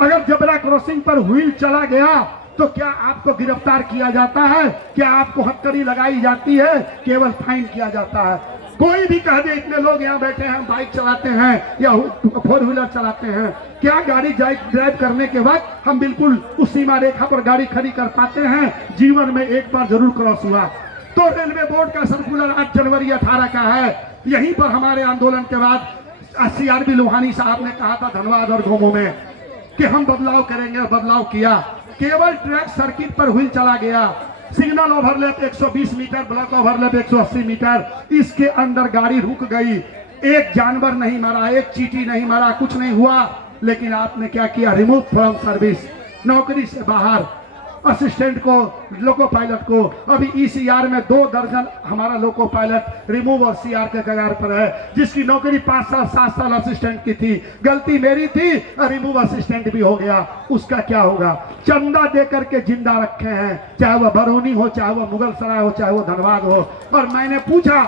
अगर जेब्रा क्रॉसिंग पर व्हील चला गया तो क्या आपको गिरफ्तार किया जाता है? क्या आपको हथकड़ी लगाई जाती है? केवल फाइन किया जाता है। कोई भी कह दे इतने लोग यहाँ बैठे हैं, बाइक चलाते हैं या 4 व्हीलर चलाते हैं, क्या गाड़ी ड्राइव करने के बाद हम बिल्कुल उस सीमा रेखा पर गाड़ी खड़ी कर पाते हैं? जीवन में एक बार जरूर क्रॉस हुआ। तो रेलवे बोर्ड का सर्कुलर 8 जनवरी 18 का है। यहीं पर हमारे आंदोलन के बाद CRB लोहानी साहब ने कहा था धनबाद और घोमो में कि हम बदलाव करेंगे, और बदलाव किया। केवल ट्रैक सर्किट पर व्हील चला गया, signal overlap 120 metre, block overlap 180 metre, इसके अंदर गाड़ी रुक गई। एक जानवर नहीं मरा, एक चींटी नहीं मरा, कुछ नहीं हुआ। लेकिन आपने क्या किया? रिमूव फ्रॉम सर्विस, नौकरी से बाहर असिस्टेंट को, लोको पायलट को। अभी ECR में 2 दर्जन हमारा लोको पायलट रिमूव और CR के कगार पर है, जिसकी नौकरी 5 साल 7 साल असिस्टेंट की थी। गलती मेरी थी और रिमूव असिस्टेंट भी हो गया। उसका क्या होगा? चंदा दे करके जिंदा रखे हैं, चाहे वह बरौनी हो, चाहे वह मुगल सराय हो, चाहे वह धनबाद हो। और मैंने पूछा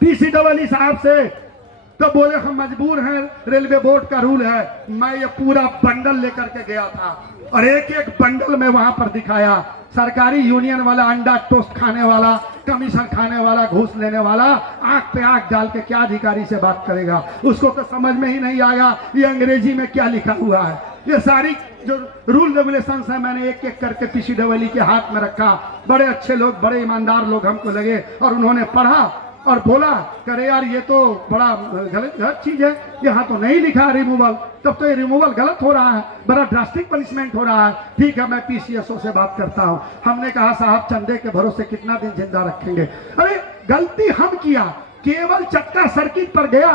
PCEE साहब से, तो बोले हम मजबूर हैं, रेलवे बोर्ड का रूल है। मैं ये पूरा बंडल लेकर के गया था और एक एक बंडल में वहां पर दिखाया। सरकारी यूनियन वाला, अंडा टोस्ट खाने वाला, कमीशन खाने वाला, घूस लेने वाला, आंख पे आंख डाल के क्या अधिकारी से बात करेगा? उसको तो समझ में ही नहीं आएगा ये अंग्रेजी में क्या लिखा हुआ है। ये सारी जो रूल रेगुलेशंस है मैंने एक एक करके PCEE के हाथ में रखा। बड़े अच्छे लोग, बड़े ईमानदार लोग हमको लगे और उन्होंने पढ़ा और बोला करे यार ये तो बड़ा गलत चीज है, यहाँ तो नहीं लिखा रिमूवल, तब तो ये रिमूवल गलत हो रहा है, बड़ा ड्रास्टिक पनिशमेंट हो रहा है। ठीक है, मैं PCSO से बात करता हूँ। हमने कहा साहब चंदे के भरोसे कितना दिन जिंदा रखेंगे? अरे गलती हम किया, केवल चक्का सर्किट पर गया,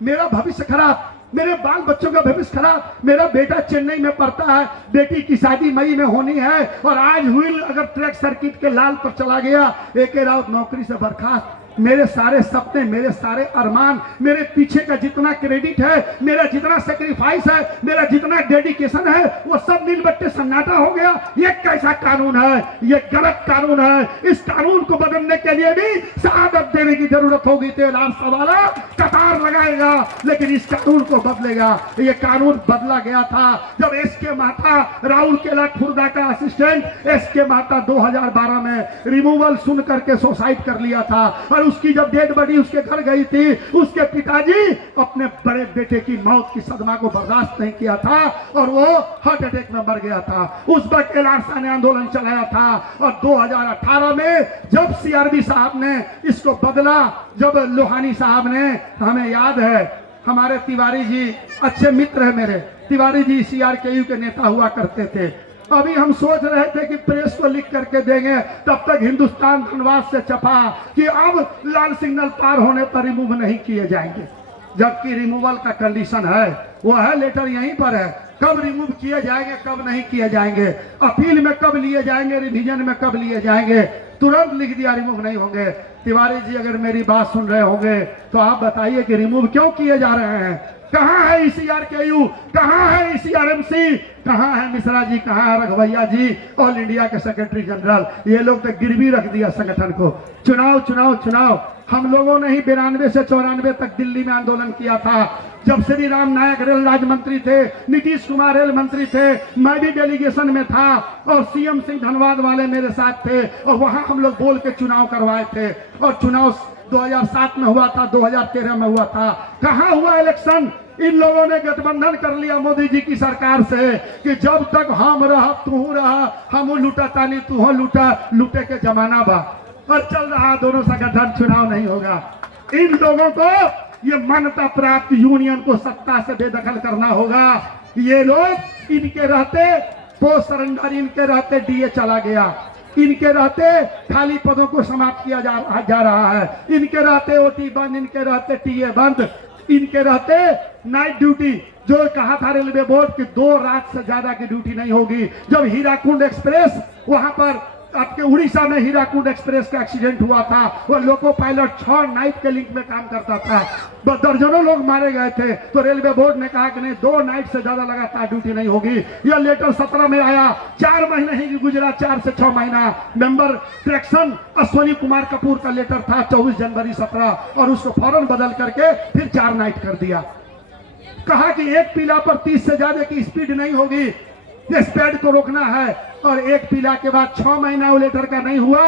मेरा भविष्य खराब, मेरे बाल बच्चों का भविष्य खराब। मेरा बेटा चेन्नई में पढ़ता है, बेटी की शादी मई में होनी है, और आज व्हील अगर ट्रैक सर्किट के लाल पर चला गया, AK राउत नौकरी से बर्खास्त। मेरे सारे सपने, मेरे सारे अरमान, मेरे पीछे का जितना क्रेडिट है, मेरा जितना सेक्रीफाइस है, मेरा जितना डेडिकेशन है, वो सब नील बट्टे सन्नाटा हो गया। ये कैसा कानून है? ये गलत कानून है। इस कानून को बदलने के लिए भी शहादत देने की जरूरत होगी। तो लालसा वाला कतार लगाएगा, लेकिन इस कानून को बदलेगा। ये कानून बदला गया था जब SK महता, राहुल केला खुर्दा का असिस्टेंट SK महता 2012 में रिमूवल सुन करके सुसाइड कर लिया था। और उसकी जब डेड बॉडी उसके घर गई थी, उसके पिताजी अपने बड़े बेटे की मौत की सदमा को बर्दाश्त नहीं किया था और वो हार्ट अटैक में मर गया था। उस वक्त लालसा ने आंदोलन चलाया था। और 2018 में जब CRB साहब ने इसको बदला, जब लोहानी साहब ने, हमें याद है हमारे तिवारी जी अच्छे मित्र है मेरे, तिवारी जी CRKU के नेता हुआ करते थे। अभी हम सोच रहे थे कि प्रेस को लिख करके देंगे, तब तक हिंदुस्तान धनबाद से छपा कि अब लाल सिग्नल पार होने पर रिमूव नहीं किए जाएंगे, जबकि रिमूवल का कंडीशन है, वो है लेटर यहीं पर है, कब रिमूव किए जाएंगे, कब नहीं किए जाएंगे, अपील में कब लिए जाएंगे, रिवीजन में कब लिए जाएंगे। तुरंत लिख दिया रिमूव नहीं होंगे। तिवारी जी अगर मेरी बात सुन रहे होंगे तो आप बताइए कि रिमूव क्यों किए जा रहे हैं? कहाँ है CRKU, कहाँ है CRMC, कहाँ है मिश्रा जी, कहाँ है रघुवैया जी, ऑल इंडिया के सेक्रेटरी जनरल? ये लोग तो गिरवी रख दिया संगठन को। चुनाव चुनाव चुनाव, हम लोगों ने ही 92 से 94 तक दिल्ली में आंदोलन किया था। जब श्री राम नायक रेल राज्य मंत्री थे, नीतीश कुमार रेल मंत्री थे, मैं भी डेलीगेशन में था और CM सिंह धनबाद वाले मेरे साथ थे, और वहां हम लोग बोल के चुनाव करवाए थे। और चुनाव 2007 में हुआ था, 2013 में हुआ था। कहाँ हुआ इलेक्शन? इन लोगों ने गठबंधन कर लिया मोदी जी की सरकार से कि जब तक हम रहा तू रहा, हम लूटा तानी तू लूटा, लूटे के जमाना बा। और चल रहा दोनों संगठन, चुनाव नहीं होगा। इन लोगों को ये मान्यता प्राप्त यूनियन को सत्ता से बेदखल करना होगा। ये लोग इनके रहते पोस्ट सरेंडर, इनके रहते DA चला गया, इनके रहते खाली पदों को समाप्त किया जा रहा है, इनके रहते OT बंद, इनके रहते TA बंद, इनके रहते नाइट ड्यूटी, जो कहा था रेलवे बोर्ड की 2 रात से ज्यादा की ड्यूटी नहीं होगी। जब हीराकुंड एक्सप्रेस वहां पर आपके उड़ीसा में हीराकुंड एक्सप्रेस का एक्सीडेंट हुआ था, वो लोको पायलट 6 नाइट के लिंक में काम करता था, दर्जनों लोग मारे गए थे। तो रेलवे बोर्ड ने कहा कि नहीं, 2 नाइट से ज्यादा लगातार ड्यूटी नहीं होगी। यह लेटर 17 में आया, 4 महीने ही गुजरा, 4 से 6 महीना। मेंबर ट्रैक्शन अश्वनी कुमार कपूर का लेटर था 24 जनवरी 17, और उसको फौरन बदल करके फिर 4 नाइट कर दिया। कहा कि एक पीला पर 30 से ज्यादा की स्पीड नहीं होगी, ये स्पीड को रोकना है। और एक पीला के बाद 6 महीना वो लेटर का नहीं हुआ,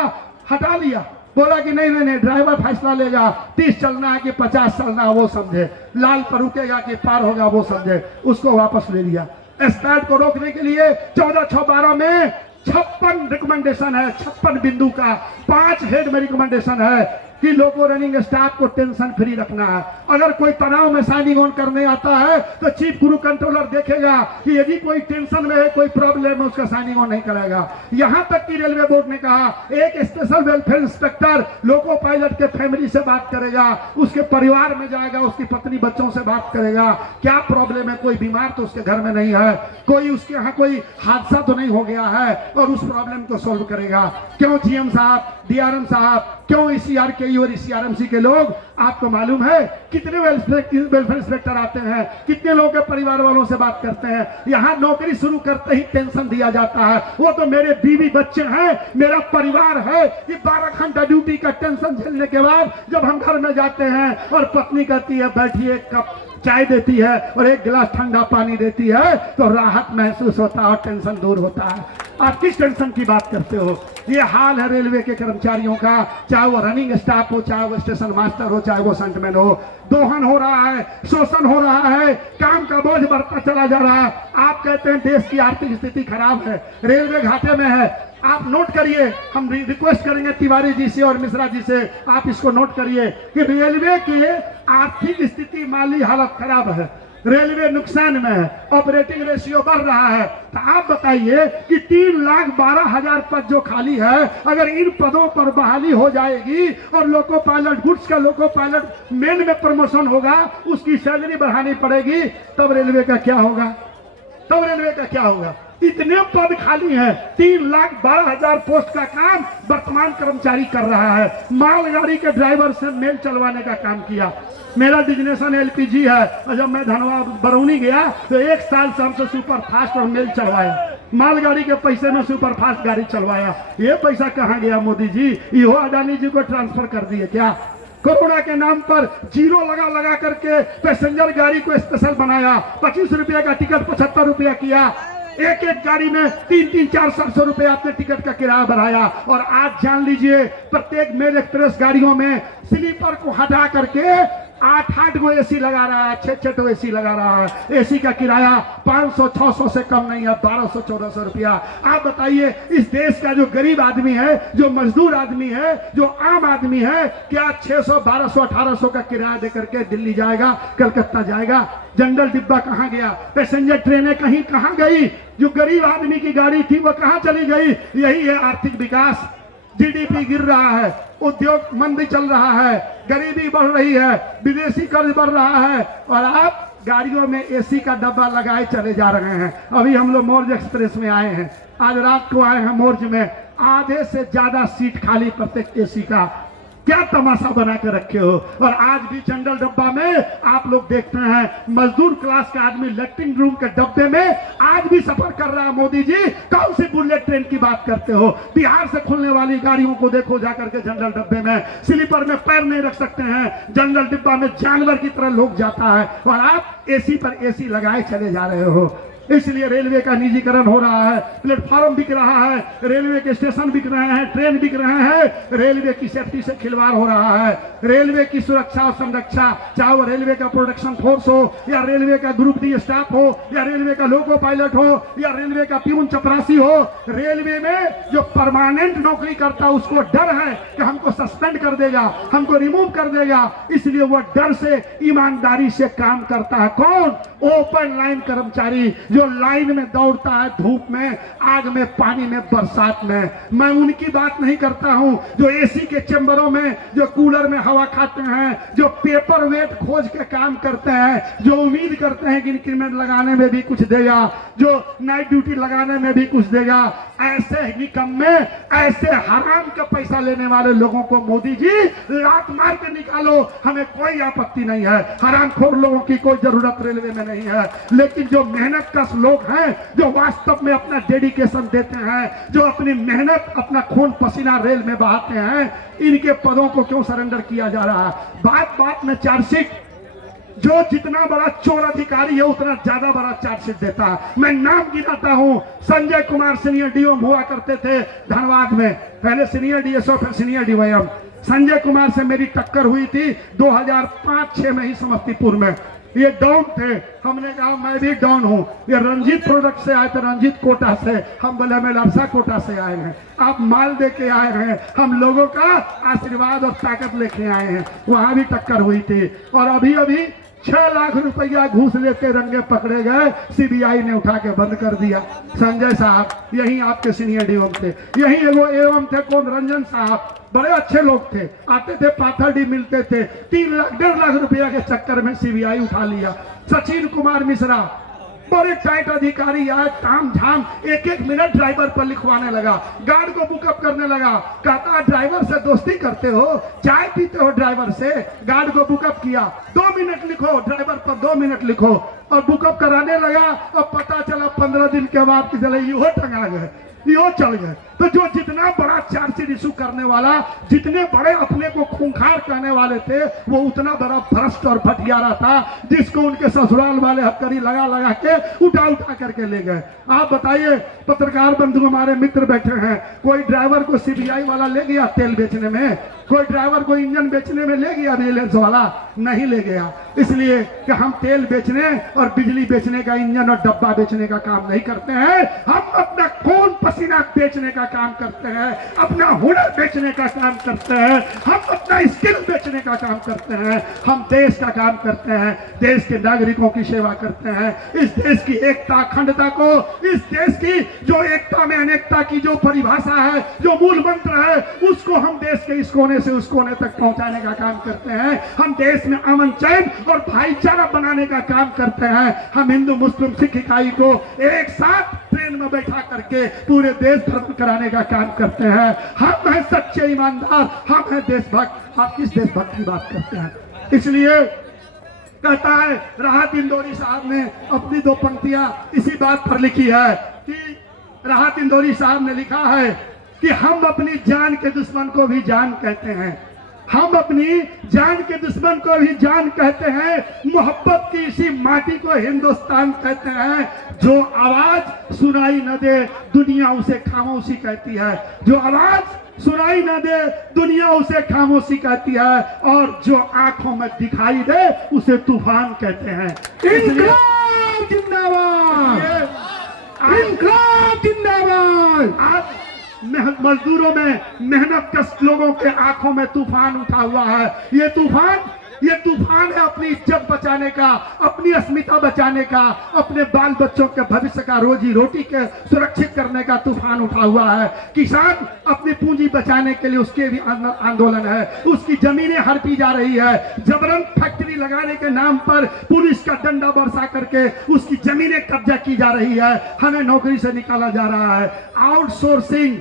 हटा लिया। बोला कि नहीं नहीं नहीं, ड्राइवर फैसला लेगा, 30 चलना है कि 50 चलना है वो समझे, लाल पर रुकेगा कि पार होगा वो समझे, उसको वापस ले लिया। स्पीड को रोकने के लिए 14/6/12 में 56 रिकमेंडेशन है, 56 बिंदु का 5 हेड में रिकमेंडेशन है कि लोको रनिंग स्टाफ को टेंशन फ्री रखना है। अगर कोई तनाव में साइनिंग ऑन करने आता है तो चीफ क्रू कंट्रोलर देखेगा कि यदि कोई टेंशन में है, कोई प्रॉब्लम है, उसका साइनिंग ऑन नहीं करेगा। यहां तक कि रेलवे बोर्ड ने कहा एक special welfare inspector loco pilot के फैमिली से बात करेगा, उसके परिवार में जाएगा, उसकी पत्नी बच्चों से बात करेगा, क्या प्रॉब्लम है, कोई बीमार तो उसके घर में नहीं है, कोई उसके यहाँ कोई हादसा तो नहीं हो गया है, और उस प्रॉब्लम को सोल्व करेगा। क्यों जीएम साहब, डीआरएम साहब, क्यों ईसीआरके और ईसीआरएमसी के लोग, आपको मालूम है कितने वेलफेयर इंस्पेक्टर आते हैं, कितने लोगों के परिवार वालों से बात करते हैं। यहाँ नौकरी शुरू करते ही टेंशन दिया जाता है, वो तो मेरे बीवी बच्चे हैं, मेरा परिवार है। ये 12 घंटा ड्यूटी का टेंशन झेलने के बाद जब हम घर में जाते हैं और पत्नी कहती है बैठिए, कप चाय देती है और एक गिलास ठंडा पानी देती है, तो राहत महसूस होता है और टेंशन दूर होता है। आप किस टेंशन की बात करते हो? ये हाल है रेलवे के कर्मचारियों का, चाहे वो रनिंग स्टाफ हो, चाहे वो स्टेशन मास्टर हो, चाहे वो सेंटमैन हो। दोहन हो रहा है, शोषण हो रहा है, काम का बोझ बढ़ता चला जा रहा है। आप कहते हैं देश की आर्थिक स्थिति खराब है, रेलवे घाटे में है। आप नोट करिए, हम रिक्वेस्ट करेंगे तिवारी जी से और मिश्रा जी से, आप इसको नोट करिए कि रेलवे की आर्थिक स्थिति, माली हालत खराब है, रेलवे नुकसान में है, ऑपरेटिंग रेशियो बढ़ रहा है। तो आप बताइए कि 3,12,000 पद जो खाली है, अगर इन पदों पर बहाली हो जाएगी और लोको पायलट, गुड्स का लोको पायलट मेन में प्रमोशन होगा, उसकी सैलरी बढ़ानी पड़ेगी, तब रेलवे का क्या होगा? तब रेलवे का क्या होगा? इतने पद खाली हैं, 3,12,000 पोस्ट का काम वर्तमान कर्मचारी कर रहा है। मालगाड़ी के ड्राइवर से मेल चलवाने का काम किया। मेरा डिजिग्नेशन एलपीजी है, और जब मैं धनबाद बरौनी गया तो 1 साल से हमसे सुपर फास्ट और मेल चलवाया, मालगाड़ी के पैसे में सुपर फास्ट गाड़ी चलवाया। ये पैसा कहाँ गया मोदी जी? यो अडानी जी को ट्रांसफर कर दिए क्या? कोरोना के नाम पर जीरो लगा लगा करके पैसेंजर गाड़ी को स्पेशल बनाया, 25 रुपये का टिकट 75 रुपया किया, एक एक गाड़ी में 300, 400 रुपए आपने टिकट का किराया बढ़ाया। और आज जान लीजिए प्रत्येक मेल एक्सप्रेस गाड़ियों में स्लीपर को हटा करके 8-8 गो एसी लगा रहा है, 6-6 एसी लगा रहा है। एसी का किराया 500-600 से कम नहीं है, 1200-1400 रुपया। आप बताइए इस देश का जो गरीब आदमी है, जो मजदूर आदमी है, जो आम आदमी है, क्या 600, 1200, 1800 का किराया देकर के दिल्ली जाएगा, कलकत्ता जाएगा? जनरल डिब्बा कहाँ गया? पैसेंजर ट्रेनें कहीं कहाँ गई? जो गरीब आदमी की गाड़ी थी वो कहाँ चली गई? यही है आर्थिक विकास। जीडीपी गिर रहा है, उद्योग मंदी चल रहा है, गरीबी बढ़ रही है, विदेशी कर्ज बढ़ रहा है, और आप गाड़ियों में एसी का डब्बा लगाए चले जा रहे हैं। अभी हम लोग मौर्ज एक्सप्रेस में आए हैं, आज रात को आए हैं मौर्ज में, आधे से ज्यादा सीट खाली प्रत्येक एसी का। क्या तमाशा बना के रखे हो? और आज भी जनरल डब्बा में आप लोग देखते हैं मजदूर क्लास का आदमी लेटरिन रूम के डब्बे में आज भी सफर कर रहा है। मोदी जी कौन सी बुलेट ट्रेन की बात करते हो? बिहार से खुलने वाली गाड़ियों को देखो जाकर के जनरल डब्बे में, स्लीपर में पैर नहीं रख सकते हैं, जनरल डिब्बा में जानवर की तरह लोग जाता है, और आप एसी पर एसी लगाए चले जा रहे हो। इसलिए रेलवे का निजीकरण हो रहा है, प्लेटफॉर्म बिक रहा है, रेलवे के स्टेशन बिक रहे हैं, ट्रेन बिक रहे हैं, रेलवे की सेफ्टी से खिलवाड़ हो रहा है। रेलवे की सुरक्षा और संरक्षा, चाहे वो रेलवे का प्रोटेक्शन फोर्स हो, या रेलवे का ग्रुप डी स्टाफ हो, या रेलवे का लोको पायलट हो, या रेलवे का प्यून चपरासी हो, रेलवे में जो परमानेंट नौकरी करता है उसको डर है कि हमको सस्पेंड कर देगा, हमको रिमूव कर देगा, इसलिए वह डर से ईमानदारी से काम करता है। कौन? ओपन लाइन कर्मचारी, जो लाइन में दौड़ता है, धूप में, आग में, पानी में, बरसात में। मैं उनकी बात नहीं करता हूं जो एसी के चैम्बरों में, जो कूलर में हवा खाते हैं, जो पेपर वेट खोज के काम करते हैं, जो उम्मीद करते हैं कि इंक्रीमेंट लगाने में भी कुछ देगा, जो नाइट ड्यूटी लगाने में भी कुछ देगा। ऐसे निकम्मे, ऐसे हराम का पैसा लेने वाले लोगों को मोदी जी लात मार के निकालो, हमें कोई आपत्ति नहीं है। हरामखोर लोगों की कोई जरूरत रेलवे में नहीं है, लेकिन जो मेहनत कश लोग हैं, जो वास्तव में अपना डेडिकेशन देते हैं, जो अपनी मेहनत, अपना खून पसीना रेल में बहाते हैं, इनके पदों को क्यों सरेंडर किया जा रहा है? बात बात में चार्जशीट, जो जितना बड़ा चोर अधिकारी है उतना ज्यादा बड़ा चार्जशीट देता है। मैं नाम गिनाता हूं, संजय कुमार सीनियर डीओ हुआ करते थे धनबाद में, पहले सीनियर डीएसओ फिर सीनियर डीवाईएम। संजय कुमार से मेरी टक्कर हुई थी 2005-6 में ही समस्तीपुर में। ये डाउन थे, हमने कहा मैं भी डाउन हूँ। ये रंजीत प्रोडक्ट से आए थे, रंजीत कोटा से, हम बोले मैं लरसा कोटा से आए हैं, आप माल दे के आए हैं, हम लोगों का आशीर्वाद और ताकत लेके आए हैं। वहां भी टक्कर हुई थी। और अभी अभी 6 लाख रुपया घूस लेते रंगे पकड़े गए, सीबीआई ने उठा के बंद कर दिया। संजय साहब यही आपके सीनियर डीएम थे, यही एगो एवं थे कौन, रंजन साहब, बड़े अच्छे लोग थे, आते थे पाथरडी मिलते थे। 3 लाख 1.5 लाख रुपया के चक्कर में सीबीआई उठा लिया। सचिन कुमार मिश्रा बड़े टाइट अधिकारी आए, ताम झाम 1-1 मिनट ड्राइवर पर लिखवाने लगा, गार्ड को बुकअप करने लगा। कहता ड्राइवर से दोस्ती करते हो, चाय पीते हो ड्राइवर से? गार्ड को बुकअप किया, 2 मिनट लिखो, ड्राइवर पर 2 मिनट लिखो, और बुकअप कराने लगा। और पता चला 15 दिन के बाद कि चले यो टंगा गए, यो चल गए। तो जो जितना बड़ा चार्जशीट इशू करने वाला, जितने बड़े अपने को खूंखार कहने वाले थे, वो उतना बड़ा भ्रष्ट और भटियारा था, जिसको उनके ससुराल वाले हथकड़ी लगा लगा के उठा उठा करके ले गए। आप बताइए, पत्रकार बंधु हमारे मित्र बैठे हैं, कोई ड्राइवर को सीबीआई वाला ले गया तेल बेचने में? कोई ड्राइवर को इंजन बेचने में ले गया विजिलेंस वाला? नहीं ले गया। इसलिए कि हम तेल बेचने और बिजली बेचने का, इंजन और डब्बा बेचने का काम नहीं करते हैं। हम अपना खून पसीना बेचने का काम करते हैं, अपना हुनर बेचने का काम करते हैं, हम अपना स्किल बेचने का काम करते हैं। हम देश का काम करते हैं, देश के नागरिकों की सेवा करते हैं। इस देश की एकता अखंडता को, इस देश की जो एकता में अनेकता की जो परिभाषा है, जो मूल मंत्र है, उसको हम देश के इस कोने से उस कोने तक पहुंचाने का काम करते हैं। हम देश में अमन चैन और भाईचारा बनाने का काम करते हैं। हम हिंदू मुस्लिम सिख इकाई को एक साथ ट्रेन में बैठा करके पूरे देश भ्रमण कराने का काम करते हैं। हम हैं सच्चे ईमानदार, हम हैं देशभक्त। आप किस देशभक्त की बात करते हैं? इसलिए कहता है, राहत इंदौरी साहब ने अपनी 2 पंक्तियां इसी बात पर लिखी है कि राहत इंदौरी साहब ने लिखा है कि हम अपनी जान के दुश्मन को भी जान कहते हैं, हम अपनी जान के दुश्मन को भी जान कहते हैं। मोहब्बत की इसी माटी को हिंदुस्तान कहते हैं। जो आवाज सुनाई न दे दुनिया उसे खामोशी कहती है, जो आवाज सुनाई न दे दुनिया उसे खामोशी कहती है, और जो आंखों में दिखाई दे उसे तूफान कहते हैं। इंकलाब जिंदाबाद, इंकलाब जिंदाबाद। आज मजदूरों में, मेहनत कश लोगों के आंखों में तूफान उठा हुआ है। ये तूफान है अपनी इज्जत बचाने का, अपनी अस्मिता बचाने का, अपने बाल बच्चों के भविष्य का, रोजी रोटी के सुरक्षित करने का तूफान उठा हुआ है। किसान अपनी पूंजी बचाने के लिए उसके भी आंदोलन है, उसकी जमीनें हड़पी जा रही है। जबरन फैक्ट्री लगाने के नाम पर पुलिस का डंडा बरसा करके उसकी जमीनें कब्जा की जा रही है। हमें नौकरी से निकाला जा रहा है। आउटसोर्सिंग,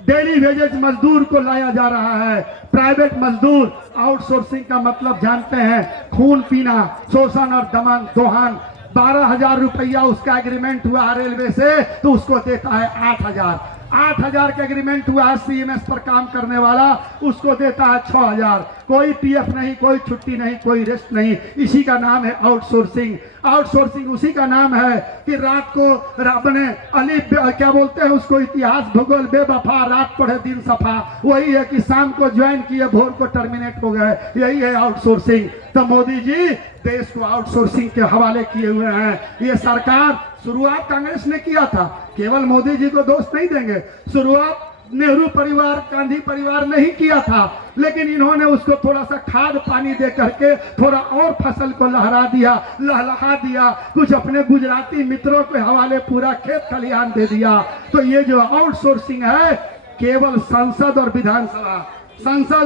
डेली वेजेज मजदूर को लाया जा रहा है, प्राइवेट मजदूर। आउटसोर्सिंग का मतलब जानते हैं, खून पीना, शोषण और दमन दोहन। 12,000 रुपया उसका एग्रीमेंट हुआ रेलवे से, तो उसको देता है 8,000। 8,000 का एग्रीमेंट हुआ है सीएमएस पर काम करने वाला, उसको देता है 6,000। कोई पीएफ नहीं, कोई छुट्टी नहीं, कोई रेस्ट नहीं। इसी का नाम है आउटसोर्सिंग। आउटसोर्सिंग उसी का नाम है कि रात को अपने अली क्या बोलते हैं उसको, इतिहास भूगोल बेवफा, रात पढ़े दिन सफा। वही है कि शाम को ज्वाइन किए, भोर को टर्मिनेट हो गए। यही है आउटसोर्सिंग। तो मोदी जी देश को आउटसोर्सिंग के हवाले किए हुए हैं। ये सरकार, शुरुआत कांग्रेस ने किया था, केवल मोदी जी को दोष नहीं देंगे। शुरुआत नेहरू परिवार, गांधी परिवार नहीं किया था, लेकिन इन्होंने उसको थोड़ा सा खाद पानी दे करके थोड़ा और फसल को लहलहा दिया, कुछ अपने गुजराती मित्रों के हवाले पूरा खेत खलिहान दे दिया। तो ये जो आउटसोर्सिंग है, केवल संसद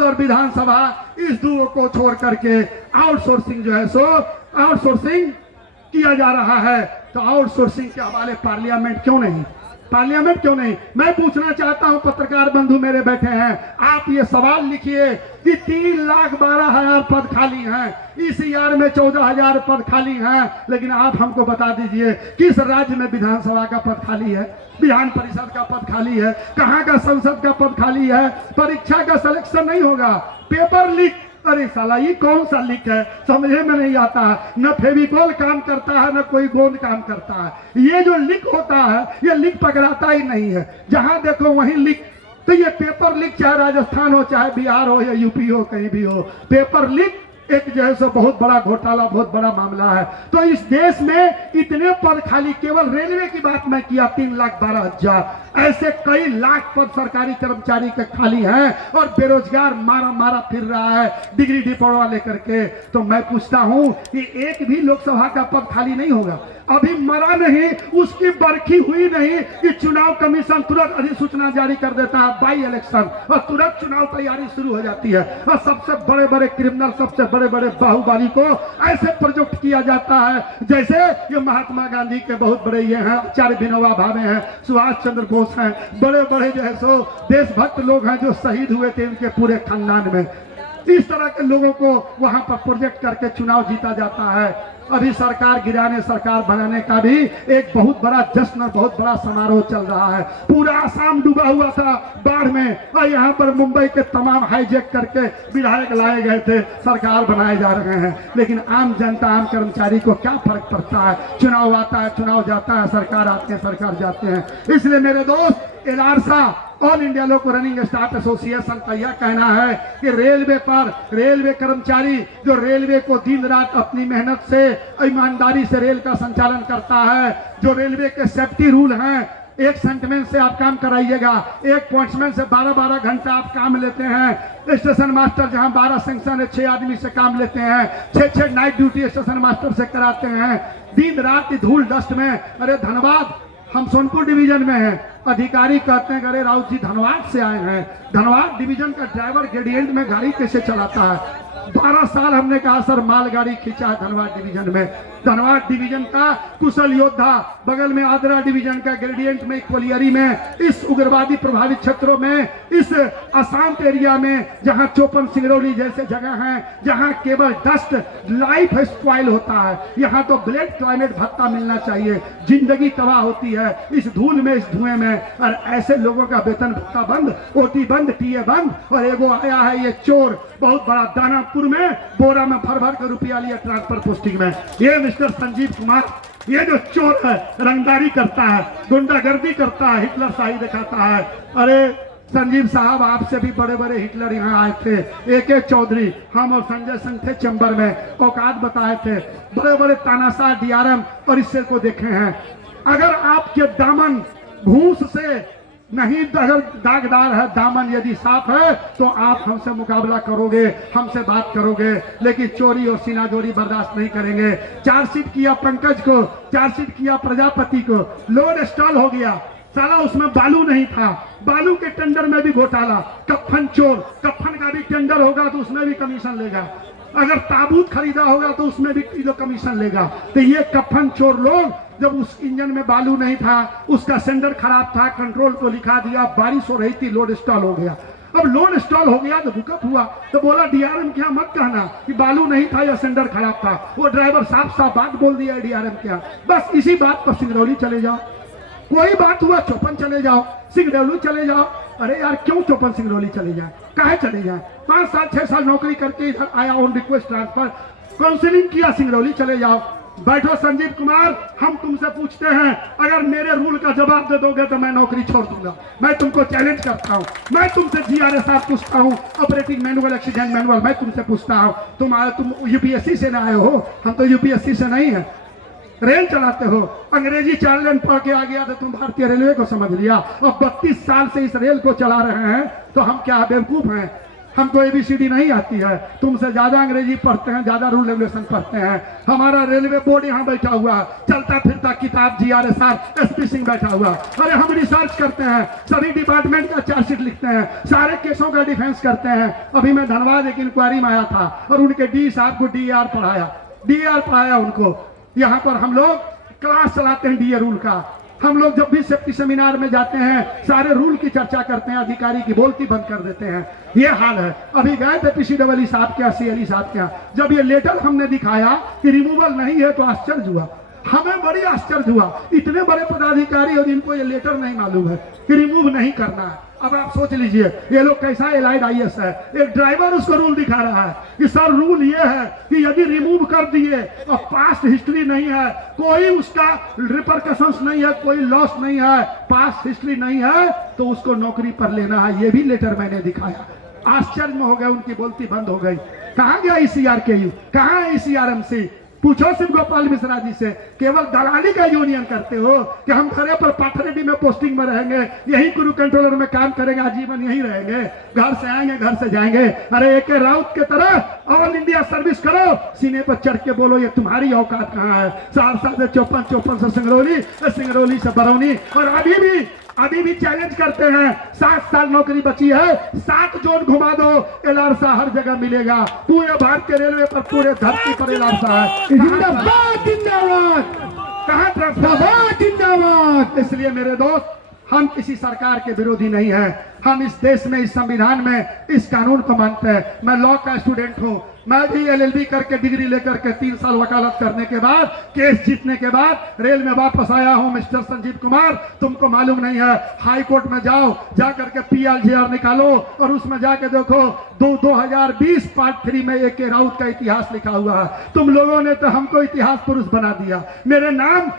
और विधानसभा इस दो को छोड़ करके आउटसोर्सिंग जो है सो आउटसोर्सिंग किया जा रहा है। तो आउटसोर्सिंग के हवाले पार्लियामेंट क्यों नहीं? मैं पूछना चाहता हूं, पत्रकार बंधु मेरे बैठे हैं, आप ये सवाल लिखिए कि 3,12,000 पद खाली हैं, इस ईयर में 14,000 पद खाली हैं, लेकिन आप हमको बता दीजिए किस राज्य में विधानसभा का पद खाली है, विधान परिषद का पद खाली है, कहाँ का संसद का पद खाली है? परीक्षा का सिलेक्शन नहीं होगा, पेपर लीक। अरे साला, ये कौन सा लीक है, समझे में नहीं आता है। न फेविकॉल काम करता है, न कोई गोंद काम करता है। ये जो लीक होता है, ये लीक पकड़ाता ही नहीं है, जहां देखो वहीं लीक। तो ये पेपर लीक, चाहे राजस्थान हो, चाहे बिहार हो, या यूपी हो, कहीं भी हो, पेपर लीक एक जो है सो बहुत बड़ा घोटाला, बहुत बड़ा मामला है। तो इस देश में इतने पद खाली, केवल रेलवे की बात मैं किया 3,12,000, ऐसे कई लाख पद सरकारी कर्मचारी के खाली हैं और बेरोजगार मारा फिर रहा है डिग्री डिप्लोमा लेकर के। तो मैं पूछता हूं कि एक भी लोकसभा का पद खाली नहीं होगा, अभी मरा नहीं, उसकी बरखी हुई नहीं कि चुनाव कमीशन तुरंत अधिसूचना जारी कर देता है, बाई इलेक्शन, और तुरंत चुनाव तैयारी शुरू हो जाती है। और सबसे बड़े बड़े क्रिमिनल, सबसे बड़े बड़े बाहुबली को ऐसे प्रोजेक्ट किया जाता है जैसे ये महात्मा गांधी के बहुत बड़े ये हैं, आचार्य विनोबा भावे हैं, सुभाष चंद्र बोस हैं, बड़े बड़े जो है सो देशभक्त लोग हैं जो शहीद हुए थे इनके पूरे खानदान में। इस तरह के लोगों को वहां पर प्रोजेक्ट करके चुनाव जीता जाता है। अभी सरकार गिराने, सरकार बनाने का भी एक बहुत बड़ा जश्न और बहुत बड़ा समारोह चल रहा है। पूरा आसाम डूबा हुआ था बाढ़ में, और यहाँ पर मुंबई के तमाम हाईजेक करके विधायक लाए गए थे, सरकार बनाए जा रहे हैं। लेकिन आम जनता, आम कर्मचारी को क्या फर्क पड़ता है? चुनाव आता है, चुनाव जाता है, सरकार आते हैं, सरकार जाते हैं। इसलिए मेरे दोस्त, एलारसा, ऑल इंडिया लोको रनिंग स्टाफ एसोसिएशन का यह कहना है कि रेलवे कर्मचारी जो रेलवे को दिन रात अपनी मेहनत से, ईमानदारी से रेल का संचालन करता है, जो रेलवे के सेफ्टी रूल हैं, एक सेंटमेंट से आप काम कराइएगा, एक पॉइंट्समैन से 12-12 घंटा आप काम लेते हैं। स्टेशन मास्टर जहां 12 सेक्शन है, 6 आदमी से काम लेते हैं, 6 नाइट ड्यूटी स्टेशन मास्टर से कराते हैं, दिन रात धूल डस्ट में। अरे धनबाद, हम सोनपुर डिवीजन में हैं, अधिकारी कहते हैं अरे राउत जी धनबाद से आए हैं, धनबाद डिवीजन का ड्राइवर ग्रेडियंट में गाड़ी कैसे चलाता है? 12 साल हमने कहा सर मालगाड़ी खींचा है धनबाद डिवीजन में। धनबाद डिवीजन का कुशल योद्धा, बगल में आदरा डिवीजन का ग्रेडियंट में, कोलियरी में, इस उग्रवादी प्रभावित क्षेत्रों में, इस अशांत एरिया में जहां चौपन सिंगरौली जैसे जगह हैं, जहां केवल डस्ट लाइफ स्पॉइल होता है, यहां तो ब्लेड क्लाइमेट भत्ता मिलना चाहिए, जिंदगी तबाह होती है इस धूल में, इस धुएं में। और ऐसे लोगों का वेतन भत्ता बंद, ओटी बंद, टीए बंद। और एगो आया है ये चोर, बहुत बड़ा, दानापुर में बोरा में भर के रुपया लिया ट्रांसफर पोस्टिंग में। ये मिस्टर संजीव कुमार, ये जो चोर है, रंगदारी करता है, गुंडागर्दी करता है, हिटलर शाही दिखाता है। अरे संजीव साहब, आपसे भी बड़े बड़े हिटलर यहाँ आए थे, AK चौधरी, हम और संजय सिंह थे चैम्बर में, औकात बताए थे, बड़े बड़े तानाशाह DRM और इससे को देखे हैं। अगर आपके दामन घूस से नहीं, अगर दागदार है, दामन यदि साफ है, तो आप हमसे मुकाबला करोगे, हमसे बात करोगे, लेकिन चोरी और सीनाजोरी बर्दाश्त नहीं करेंगे। चार्जशीट किया पंकज को, चार्जशीट किया प्रजापति को, लोड स्टॉल हो गया, साला उसमें बालू नहीं था, बालू के टेंडर में भी घोटाला। कफन चोर, कफन का भी टेंडर होगा तो उसमें भी कमीशन लेगा, अगर ताबूत खरीदा होगा तो उसमें भी किलो कमीशन लेगा। तो ये कफन चोर लोग, जब उस इंजन में बालू नहीं था, उसका सेंडर खराब था, कंट्रोल को लिखा दिया, बारिश हो रही थी, लोड स्टॉल हो गया। अब लोड स्टॉल हो गया तो भूकंप हुआ, तो बोला DRM क्या मत कहना कि बालू नहीं था या सेंडर खराब था। वो ड्राइवर साफ साफ बात बोल दिया DRM क्या, बस इसी बात पर सिंगरौली चले जाओ, कोई बात हुआ चौपन चले जाओ, सिंगरौली चले जाओ। अरे यार क्यों चौपन सिंगरौली चले जाए, काहे चले जाए? 5 साल 6 साल नौकरी करके इधर आया, ऑन रिक्वेस्ट ट्रांसफर, काउंसिलिंग किया, सिंगरौली चले जाओ। बैठो संजीव कुमार, हम तुमसे पूछते हैं, अगर मेरे रूल का जवाब दे दोगे तो मैं नौकरी छोड़ दूंगा। मैं तुमको चैलेंज करता हूं, मैं तुमसे GRS पूछता हूं, ऑपरेटिंग मैनुअल, एक्सीडेंट मैनुअल, मैं तुमसे पूछता हूं। तुम UPSC से ना आए हो, हम तो UPSC से नहीं है। रेल चलाते हो, अंग्रेजी 4 लाइन पढ़ के आ गया तो तुम भारतीय रेलवे को समझ लिया। और 32 साल से इस रेल को चला रहे हैं तो हम क्या बेवकूफ हैं? हमको एबीसीडी नहीं आती है, तुमसे ज्यादा अंग्रेजी पढ़ते हैं, ज्यादा रूल रेगुलेशन पढ़ते हैं। हमारा रेलवे बोर्ड यहाँ बैठा हुआ, चलता फिरता किताब GRSR SP सिंह बैठा हुआ। अरे हम रिसर्च करते हैं, सभी डिपार्टमेंट का चार्जशीट लिखते हैं, सारे केसों का डिफेंस करते हैं। अभी मैं धनबाद एक इंक्वायरी में आया था और उनके डी साहब को DAR पढ़ाया उनको। यहाँ पर हम लोग क्लास चलाते हैं DA रूल का। हम लोग जब भी सेफ्टी सेमिनार में जाते हैं सारे रूल की चर्चा करते हैं, अधिकारी की बोलती बंद कर देते हैं। ये हाल है। अभी गए थे PCEE साहब के यहाँ, CLE साहब के यहाँ, जब ये लेटर हमने दिखाया कि रिमूवल नहीं है तो आश्चर्य हुआ, हमें बड़ी आश्चर्य हुआ। इतने बड़े पदाधिकारी और इनको ये लेटर नहीं मालूम है कि रिमूव नहीं करना है। अब आप सोच लीजिए ये लोग कैसा एलाइड IAS है। एक ड्राइवर उसको रूल दिखा रहा है कि सर रूल ये है कि यदि रिमूव कर दिए और पास्ट हिस्ट्री नहीं है, कोई उसका रिपरकशंस नहीं है, कोई लॉस नहीं है, पास्ट हिस्ट्री नहीं है, तो उसको नौकरी पर लेना है। ये भी लेटर मैंने दिखाया। आश्चर्य में हो गए, उनकी बोलती बंद हो गई। कहाँ गया ECRKU, कहाँ है ECRMC? पूछो शिव गोपाल मिश्रा जी से। केवल दलाली का यूनियन करते हो कि हम घरे पर पाथरेडी में पोस्टिंग में रहेंगे, यही गुरु कंट्रोलर में काम करेंगे, आजीवन यही रहेंगे, घर से आएंगे घर से जाएंगे। अरे AK राउत के तरह ऑल इंडिया सर्विस करो, सीने पर चढ़ के बोलो ये तुम्हारी औकात कहाँ है। सहरसा से 54 से सिंगरौली से बरौनी, और अभी भी चैलेंज करते हैं। 7 साल नौकरी बची है, 7 जोन घुमा दो, LRSA हर जगह मिलेगा। पूरे भारतीय रेलवे पर, पूरे धरती पर LRSA है। जिंदाबाद जिंदाबाद, कहाँ जिंदाबाद जिंदाबाद। इसलिए मेरे दोस्त, हम किसी सरकार के विरोधी नहीं हैं। हम इस देश में, इस संविधान में, इस कानून को मानते हैं। मैं लॉ का स्टूडेंट हूँ। मैं भी LLB करके, डिग्री लेकर के 3 साल वकालत करने के बाद, केस जीतने के बाद रेल में वापस आया हूँ। मिस्टर संजीव कुमार, तुमको मालूम नहीं है, हाई कोर्ट में जाओ, जा करके PLJR निकालो और उसमें जाके देखो 2020 पार्ट 3 में AK राउत का इतिहास लिखा हुआ है। तुम लोगों ने तो हमको इतिहास पुरुष बना दिया। मेरे नाम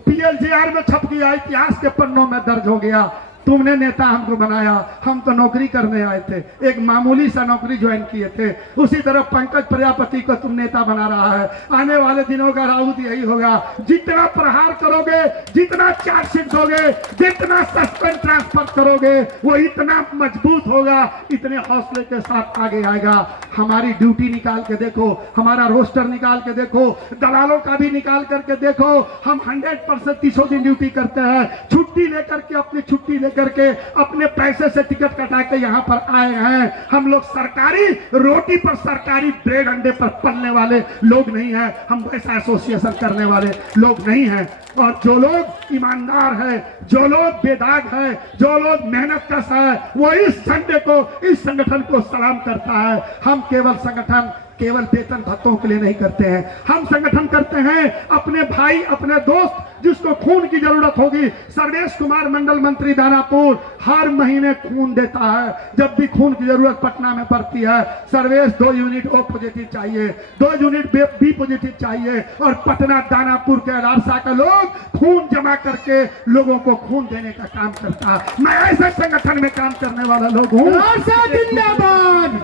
PLJR में छप गया, इतिहास के पन्नों में दर्ज हो गया। तुमने नेता हमको बनाया, हम तो नौकरी करने आए थे, एक मामूली सा नौकरी ज्वाइन किए थे। उसी तरह पंकज प्रजापति को तुम नेता बना रहा है। आने वाले दिनों का राउत यही होगा। जितना प्रहार करोगे, जितना चार्जशीट दोगे, जितना सस्पेंड ट्रांसफर करोगे, वो इतना मजबूत होगा, इतने हौसले के साथ आगे आएगा। हमारी ड्यूटी निकाल के देखो, हमारा रोस्टर निकाल के देखो, दलालों का भी निकाल करके देखो। हम 100% 300 दिन ड्यूटी करते हैं। छुट्टी लेकर के, अपनी छुट्टी करके, अपने पैसे से टिकट कटा के यहाँ पर आए हैं। हम लोग सरकारी रोटी पर, सरकारी ब्रेड अंडे पर पलने वाले लोग नहीं हैं। हम वैसा एसोसिएशन करने वाले लोग नहीं हैं। और जो लोग ईमानदार है, जो लोग बेदाग है, जो लोग मेहनत कश है, वो इस झंडे को, इस संगठन को सलाम करता है। हम केवल संगठन, केवल वेतन भत्तों के लिए नहीं करते हैं। हम संगठन करते हैं अपने भाई, अपने दोस्त, जिसको खून की जरूरत होगी। सर्वेश कुमार मंडल मंत्री दानापुर हर महीने खून देता है। जब भी खून की जरूरत पटना में पड़ती है, सर्वेश 2 यूनिट O पॉजिटिव चाहिए, 2 यूनिट B पॉजिटिव चाहिए, और पटना दानापुर के LRSA का लोग खून जमा करके लोगों को खून देने का काम करता है। मैं ऐसे संगठन में काम करने वाला लोग हूँ। LRSA जिंदाबाद,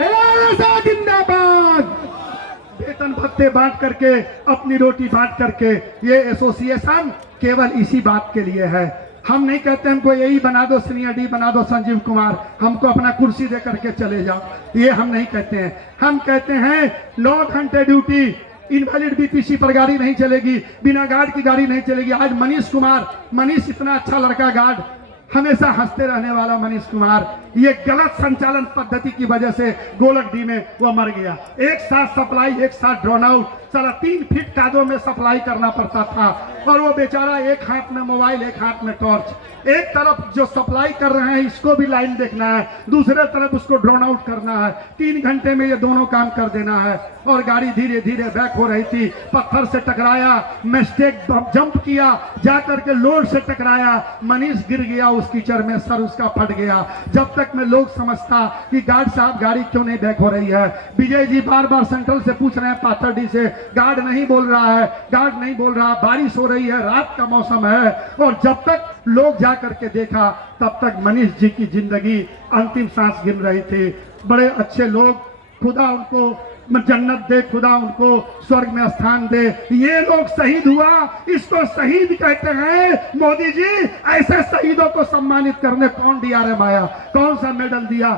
LRSA जिंदाबाद। वेतन भत्ते बांट करके, अपनी रोटी बांट करके, ये एसोसिएशन केवल इसी बात के लिए है। हम नहीं कहते हमको यही बना दो, सीनियर D बना दो संजीव कुमार, हमको अपना कुर्सी दे करके चले जाओ, ये हम नहीं कहते हैं। हम कहते हैं 9 घंटे ड्यूटी, इनवैलिड BPC पर गाड़ी नहीं चलेगी, बिना गार्ड की गाड़ी नहीं चलेगी। आज मनीष इतना अच्छा लड़का, गार्ड हमेशा हंसते रहने वाला मनीष कुमार, ये गलत संचालन पद्धति की वजह से गोलकडी में वो मर गया। एक साथ सप्लाई, एक साथ ड्रॉन आउट, सारा 3 फीट कादों में सप्लाई करना पड़ता था। और वो बेचारा एक हाथ में मोबाइल, एक हाथ में टॉर्च, एक तरफ जो सप्लाई कर रहे हैं इसको भी लाइन देखना है, दूसरे तरफ उसको ड्रॉन आउट करना है। 3 घंटे में ये दोनों काम कर देना है। और गाड़ी धीरे धीरे बैक हो रही थी, पत्थर से टकराया, मिस्टेक जंप किया, जाकर के लोड से टकराया, मनीष गिर गया उस कीचड़ में, सर उसका फट गया। जब तक मैं लोग समझता कि गार्ड साहब गाड़ी क्यों नहीं बैक हो रही है। विजय जी बार बार सेंट्रल से पूछ रहे हैं, पाथरडी से, गार्ड नहीं बोल रहा है, गार्ड नहीं बोल रहा, बारिश हो रही है, रात का मौसम है। और जब तक लोग जा करके देखा, तब तक मनीष जी की जिंदगी अंतिम सांस गिन रही थी। बड़े अच्छे लोग, खुदा उनको जन्नत दे खुदा, उनको स्वर्ग में स्थान दे। ये लोग शहीद हुआ, इसको शहीद कहते हैं। मोदी जी ऐसे शहीदों को सम्मानित करने कौन DRM आया, कौन सा मेडल दिया?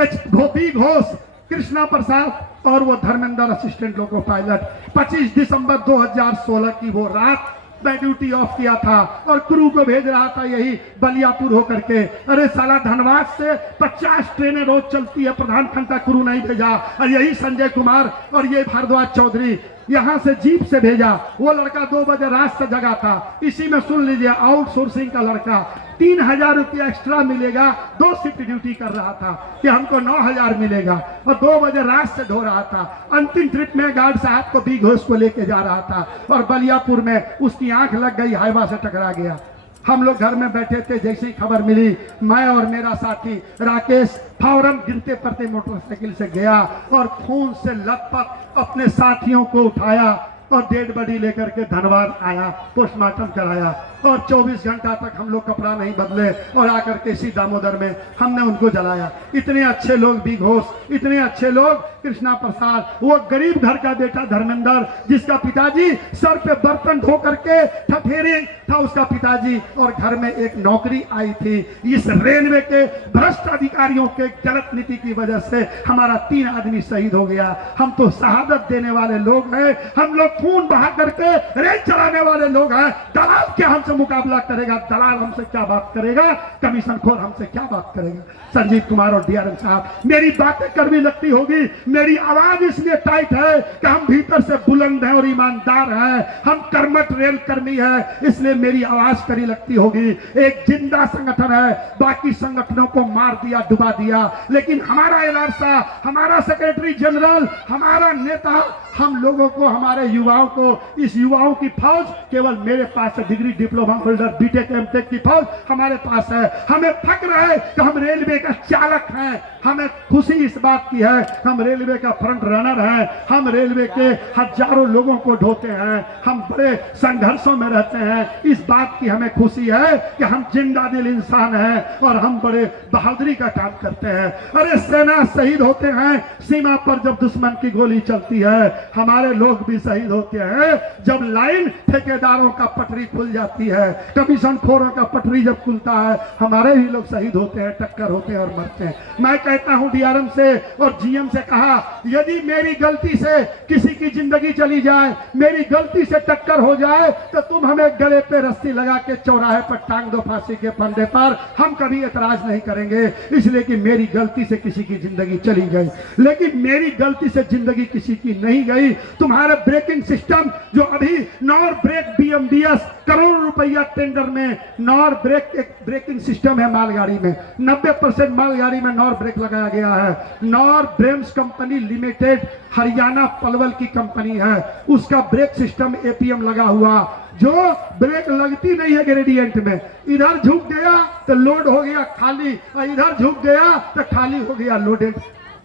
गोपी घोष, कृष्णा प्रसाद और वो धर्मेंद्र असिस्टेंट लोको पायलट। 25 दिसंबर 2016 की वो रात मैं ड्यूटी ऑफ किया था और क्रू को भेज रहा था यही बलियापुर होकर के। अरे साला धनबाद से 50 ट्रेनें रोज चलती है, प्रधानमंत्री का क्रू नहीं भेजा। और यही संजय कुमार और ये भारद्वाज चौधरी यहां से जीप से भेजा। वो लड़का 2 बजे रात से जगा था। इसी में सुन लीजिए, आउटसोर्सिंग का लड़का 3000 रुपया एक्स्ट्रा मिलेगा, 2 शिफ्ट ड्यूटी कर रहा था कि हमको 9000 मिलेगा, और 2 बजे रात से ढो रहा था। अंतिम ट्रिप में गार्ड साहब को भी घोष को लेके जा रहा था और बलियापुर में उसकी आंख लग गई, हाईवा से टकरा गया। हम लोग घर में बैठे थे, जैसे ही खबर मिली मैं और मेरा साथी राकेश फौरन गिरते पड़ते मोटरसाइकिल से गया और खून से लथपथ अपने साथियों को उठाया और डेड बॉडी लेकर के धनबाद आया, पोस्टमार्टम कराया। और 24 घंटा तक हम लोग कपड़ा नहीं बदले और आकर के इसी दामोदर में हमने उनको जलाया। इतने अच्छे लोग भी घोष, इतने अच्छे लोग कृष्णा प्रसाद, वो गरीब घर का बेटा धर्मेंद्र, जिसका पिताजी सर पे बर्तन धो करके ठठेरे था उसका पिताजी, और घर में एक नौकरी आई थी। इस रेलवे के भ्रष्ट अधिकारियों के गलत नीति की वजह से हमारा 3 आदमी शहीद हो गया। हम तो शहादत देने वाले लोग हैं, हम लोग खून बहा करके रेल चलाने वाले लोग हैं। दलाल क्या हमसे मुकाबला करेगा? दलाल हमसे क्या बात करेगा? कमीशन खोर हमसे क्या बात करेगा? संजीव कुमार और DRM साहब, मेरी बातें कड़वी लगती होगी, मेरी आवाज इसलिए टाइट है कि हम भीतर से बुलंद हैं और ईमानदार हैं, हम कर्मठ रेल कर्मी है, इसलिए मेरी आवाज कड़ी लगती होगी। एक जिंदा संगठन है, बाकी संगठनों को मार दिया, डुबा दिया, लेकिन हमारा एलआरसा, हमारा सेक्रेटरी जनरल, हमारा नेता, हम लोगों को, हमारे युवाओं को, इस युवाओं की फौज केवल मेरे पास है। Degree diploma holder, BTech MTech की फौज हमारे पास है। हमें फक्र है कि हम रेलवे का चालक हैं, हमें खुशी इस बात की है हम रेलवे का फ्रंट रनर हैं, हम रेलवे के हजारों लोगों को ढोते हैं, हम बड़े संघर्षों में रहते हैं। इस बात की हमें खुशी है कि हम जिंदा दिल इंसान हैं और हम बड़े बहादुरी का काम करते हैं। अरे सेना शहीद होते हैं सीमा पर, जब दुश्मन की गोली चलती है। हमारे लोग भी शहीद होते हैं जब लाइन ठेकेदारों का पटरी खुल जाती है, कमीशन खोरों का पटरी जब खुलता है, हमारे ही लोग शहीद होते हैं, टक्कर होते हैं और मरते हैं। मैं कहता हूं DRM से और GM से कहा, यदि मेरी गलती से किसी की जिंदगी चली जाए, मेरी गलती से टक्कर हो जाए, तो तुम हमें गले पे रस्सी लगा के चौराहे पर टांग दो फांसी के फंदे पर, हम कभी एतराज नहीं करेंगे, इसलिए कि मेरी गलती से किसी की जिंदगी चली गई। लेकिन मेरी गलती से जिंदगी किसी की नहीं गई। तुम्हारे ब्रेकिंग सिस्टम जो अभी नॉर ब्रेक BMBS करोड़ रुपया टेंडर में नॉर ब्रेक, एक ब्रेकिंग सिस्टम है मालगाड़ी में, 90% मालगाड़ी में नॉर ब्रेक लगाया गया है। Knorr Bremse company limited Haryana Palwal की कंपनी है, उसका ब्रेक सिस्टम APM लगा हुआ, जो ब्रेक लगती नहीं है ग्रेडियंट में, इधर झुक गया तो लोड हो गया खाली, और इधर झुक गया तो खाली हो गया लोडेड।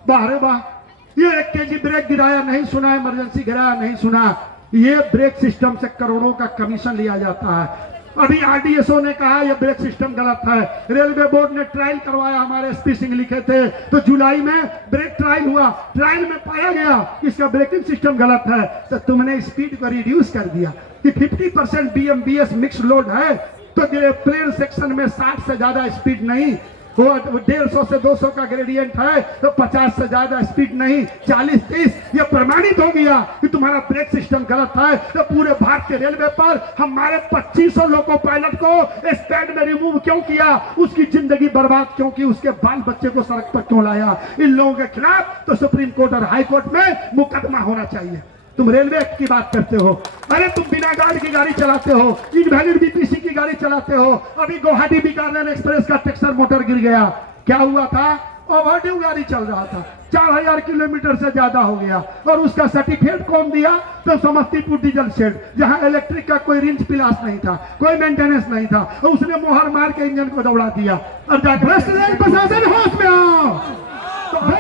बाहरे वाह, ये 1 kg ब्रेक गिराया नहीं सुना, इमरजेंसी गिराया नहीं सुना। ये ब्रेक सिस्टम से करोड़ों का कमीशन लिया जाता है। अभी RDSO ने कहा यह ब्रेक सिस्टम गलत है। रेलवे बोर्ड ने ट्रायल करवाया, हमारे SP सिंह लिखे थे, तो जुलाई में ब्रेक ट्रायल हुआ, ट्रायल में पाया गया इसका ब्रेकिंग सिस्टम गलत है, तो तुमने स्पीड को रिड्यूस कर दिया कि 50% BMBS मिक्स लोड है, तो प्लेन सेक्शन में 60 से ज्यादा स्पीड नहीं, वो 150 से 200 का ग्रेडियंट है, तो 50 से ज्यादा स्पीड नहीं, 40-30, ये प्रमाणित हो गया कि तुम्हारा ब्रेक सिस्टम गलत है। तो पूरे भारतीय रेलवे पर हमारे 2500 लोको पायलट को स्टैंड में रिमूव क्यों किया, उसकी जिंदगी बर्बाद क्यों की, उसके बाल बच्चे को सड़क पर क्यों लाया? इन लोगों के खिलाफ तो सुप्रीम कोर्ट और हाई कोर्ट में मुकदमा होना चाहिए। तुम रेलवे की बात करते हो, अरे तुम बिना गार्ड की गाड़ी चलाते हो, इनवैलिड BPC की गाड़ी चलाते हो। अभी गुवाहाटी बीकानेर एक्सप्रेस का टेक्सर मोटर गिर गया, क्या हुआ था? ओवरड्यू गाड़ी चल रहा था, 4000 किलोमीटर से ज्यादा हो गया, और उसका सर्टिफिकेट कौन दिया? तो समस्तीपुर डीजल शेड, जहां इलेक्ट्रिक का कोई रिंच पिलास नहीं था, कोई मेंटेनेंस नहीं था, और उसने मोहर मार के इंजन को दौड़ा दिया। और जाकर रेल प्रशासन होश में आओ,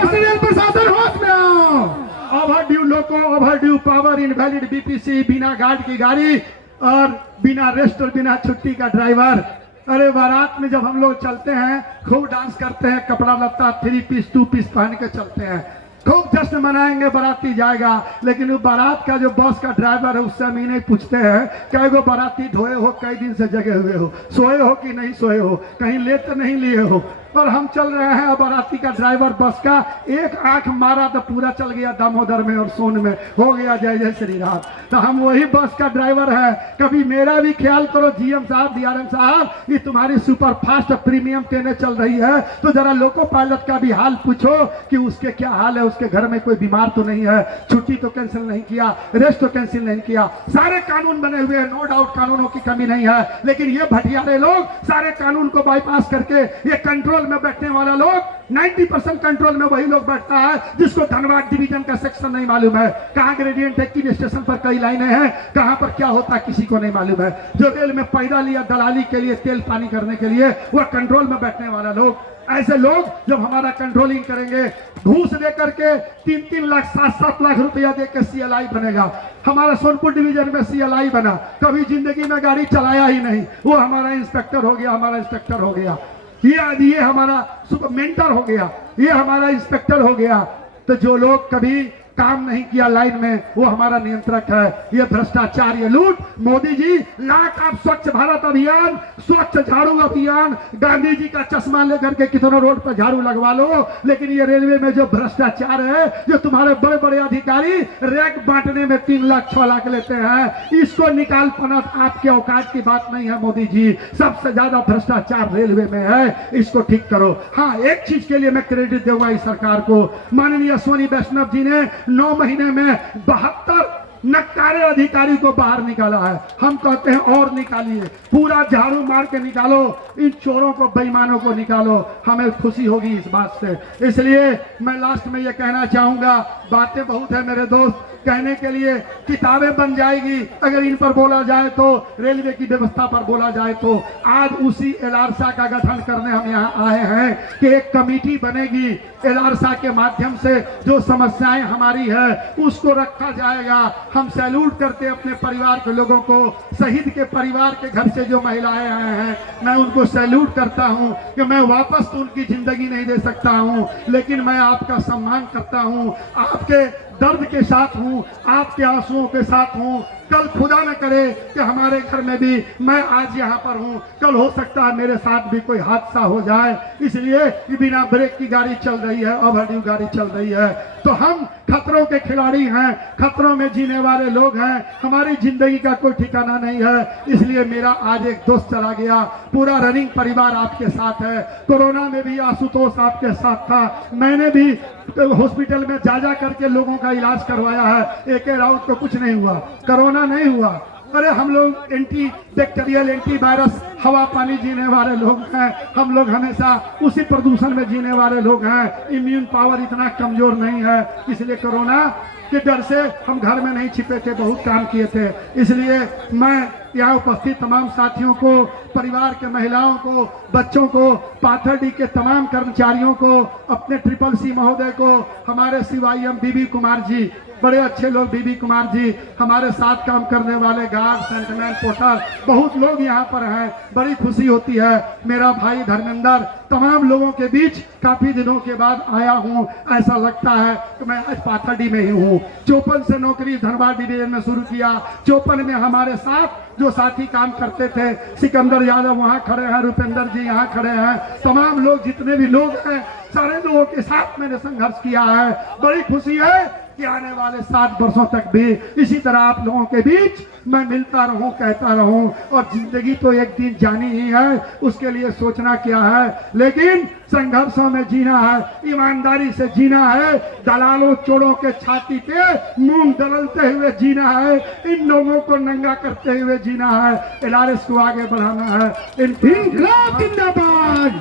रेल प्रशासन होश में आओ। ओवरड्यू लोको, ओवरड्यू पावर, इनवैलिड BPC, बिना गार्ड की गाड़ी और बिना रेस्ट और बिना छुट्टी का ड्राइवर। अरे बारात में जब हम लोग चलते हैं खूब डांस करते हैं, कपड़ा लत्ता 3 पीस 2 पीस पहन के चलते हैं, खूब जश्न से मनाएंगे, बाराती जाएगा। लेकिन वो बारात का जो बस का ड्राइवर है उससे हम ही नहीं पूछते हैं कई गो बाराती धोए हो, कई दिन से जगे हुए हो, सोए हो कि नहीं सोए हो, कहीं ले तो नहीं लिए हो। और हम चल रहे हैं, बाराती का ड्राइवर बस का एक आंख मारा तो पूरा चल गया दामोदर में और सोन में, हो गया जय जय श्री राम। तो हम वही बस का ड्राइवर है। कभी मेरा भी ख्याल करो जीएम साहब, डीआरएम साहब, ये तुम्हारी सुपर फास्ट प्रीमियम ट्रेनें चल रही है तो जरा लोको पायलट का भी हाल पूछो कि उसके क्या हाल है, उसके घर में कोई बीमार तो नहीं है, छुट्टी तो कैंसिल नहीं किया, रेस्ट तो कैंसिल नहीं किया। सारे कानून बने हुए हैं, नो डाउट कानूनों की कमी नहीं है, लेकिन ये भटियारे लोग सारे कानून को बाईपास करके ये कंट्रोल में बैठने वाला लोग 90% कंट्रोल में वही लोग बैठता है जिसको धनबाद डिवीजन का सेक्शन नहीं मालूम है, कहां ग्रेडियंट है, किन स्टेशन पर कई लाइनें हैं, कहां पर क्या होता है किसी को नहीं मालूम है। जो रेल में पैदा लिया दलाली के लिए, तेल पानी करने के लिए, वह कंट्रोल में बैठने वाला लोग, ऐसे लोग जब हमारा कंट्रोलिंग करेंगे, घूस देकर के 3-3 लाख 7-7 लाख रुपया देकर सीएलआई बनेगा। हमारा सोनपुर डिवीजन में सीएलआई बना, कभी जिंदगी में गाड़ी चलाया ही नहीं, वो हमारा इंस्पेक्टर हो गया, हमारा इंस्पेक्टर हो गया, ये हमारा मेंटर हो गया, ये हमारा इंस्पेक्टर हो गया। तो जो लोग कभी काम नहीं किया लाइन में, वो हमारा नियंत्रक है। ये भ्रष्टाचार, ये लूट, मोदी जी लाख आप स्वच्छ भारत अभियान, स्वच्छ झाड़ू अभियान, गांधी जी का चश्मा लेकर के कितनों रोड पर झाड़ू लगवा लो, लेकिन ये रेलवे में जो भ्रष्टाचार है, जो तुम्हारे बड़े बड़े अधिकारी रैक बांटने में 3 लाख 6 लाख लेते हैं, इसको निकाल पाना आपके औकात की बात नहीं है। मोदी जी, सबसे ज्यादा भ्रष्टाचार रेलवे में है, इसको ठीक करो। हाँ, एक चीज के लिए मैं क्रेडिट दूंगा इस सरकार को, माननीय सोनी वैष्णव जी ने 9 महीने में 72 नक्कारे अधिकारी को बाहर निकाला है। हम कहते हैं और निकालिए, पूरा झाड़ू मार के निकालो, इन चोरों को, बेईमानों को निकालो, हमें खुशी होगी इस बात से। इसलिए मैं लास्ट में ये कहना चाहूंगा, बातें बहुत है मेरे दोस्त, कहने के लिए किताबें बन जाएगी अगर इन पर बोला जाए तो, रेलवे की व्यवस्था पर बोला जाए तो। आज उसी एलारसा का गठन करने हम यहाँ आए हैं कि एक कमेटी बनेगी, एलारसा के माध्यम से जो समस्याएं हमारी है उसको रखा जाएगा। हम सैल्यूट करते हैं अपने परिवार के लोगों को, शहीद के परिवार के घर से जो महिलाएं आए हैं, मैं उनको सैल्यूट करता हूं कि मैं वापस तो उनकी जिंदगी नहीं दे सकता हूं, लेकिन मैं आपका सम्मान करता हूं, आपके दर्द के साथ हूं, आपके आंसुओं के साथ हूं। कल खुदा न करे कि हमारे घर में भी, मैं आज यहाँ पर हूँ, कल हो सकता है मेरे साथ भी कोई हादसा हो जाए, इसलिए बिना ब्रेक की गाड़ी चल रही है, ओवरड्यू गाड़ी चल रही है। तो हम खतरों के खिलाड़ी हैं, खतरों में जीने वाले लोग हैं, हमारी जिंदगी का कोई ठिकाना नहीं है। इसलिए मेरा आज एक दोस्त चला गया, पूरा रनिंग परिवार आपके साथ है। कोरोना में भी आशुतोष आपके साथ था, मैंने भी हॉस्पिटल में जा करके लोगों का इलाज करवाया है। AK राउत को कुछ नहीं हुआ, कोरोना नहीं हुआ। अरे हम लोग एंटी बैक्टीरियल, एंटी वायरस, हवा पानी जीने वाले लोग हैं, हम लोग हमेशा उसी प्रदूषण में जीने वाले लोग हैं। इम्यून पावर इतना कमजोर नहीं है, इसलिए कोरोना के डर से हम घर में नहीं छिपे थे, बहुत काम किए थे। इसलिए मैं यहाँ उपस्थित तमाम साथियों को, परिवार के महिलाओं को, बच्चों को, पाथरडी के तमाम कर्मचारियों को, अपने CCC महोदय को, हमारे CYM बीबी कुमार जी, बड़े अच्छे लोग बीबी कुमार जी, हमारे साथ काम करने वाले गार्ड, सेंटमैन, पोर्टर, बहुत लोग यहाँ पर हैं, बड़ी खुशी होती है। मेरा भाई धर्मेंद्र, तमाम लोगों के बीच काफी दिनों के बाद आया हूँ, ऐसा लगता है कि मैं आज पाथरडी में ही हूँ। 54 से नौकरी धनबाद डिवीजन में शुरू किया, 54 में हमारे साथ जो साथी काम करते थे, सिकंदर यादव वहाँ खड़े हैं, रुपेंद्र जी यहाँ खड़े हैं, तमाम लोग जितने भी लोग हैं, सारे लोगों के साथ मैंने संघर्ष किया है। बड़ी खुशी है कि आने वाले 7 वर्षों तक भी इसी तरह आप लोगों के बीच मैं मिलता रहूं, कहता रहूं। और जिंदगी तो एक दिन जानी ही है, उसके लिए सोचना क्या है, लेकिन संघर्षों में जीना है, ईमानदारी से जीना है, दलालों चोरों के छाती पे मूंग दलते हुए जीना है, इन लोगों को नंगा करते हुए जीना है, LRS को आगे बढ़ाना है। इंकलाब जिंदाबाद,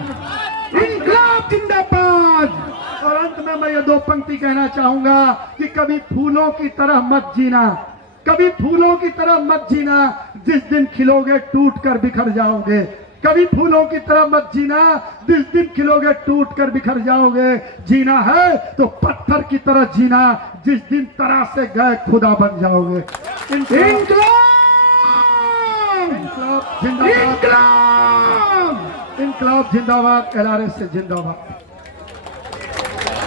इंकलाब जिंदाबाद। और अंत में मैं ये 2 पंक्ति कहना चाहूंगा कि कभी फूलों की तरह मत जीना, कभी फूलों की तरह मत जीना, जिस दिन खिलोगे टूट कर बिखर जाओगे। कभी फूलों की तरह मत जीना, जिस दिन खिलोगे टूट कर बिखर जाओगे। जीना है तो पत्थर की तरह जीना, जिस दिन तरह से गए खुदा बन जाओगे। इंकलाब जिंदाबाद, इंकलाब जिंदाबाद, LRS से जिंदाबाद।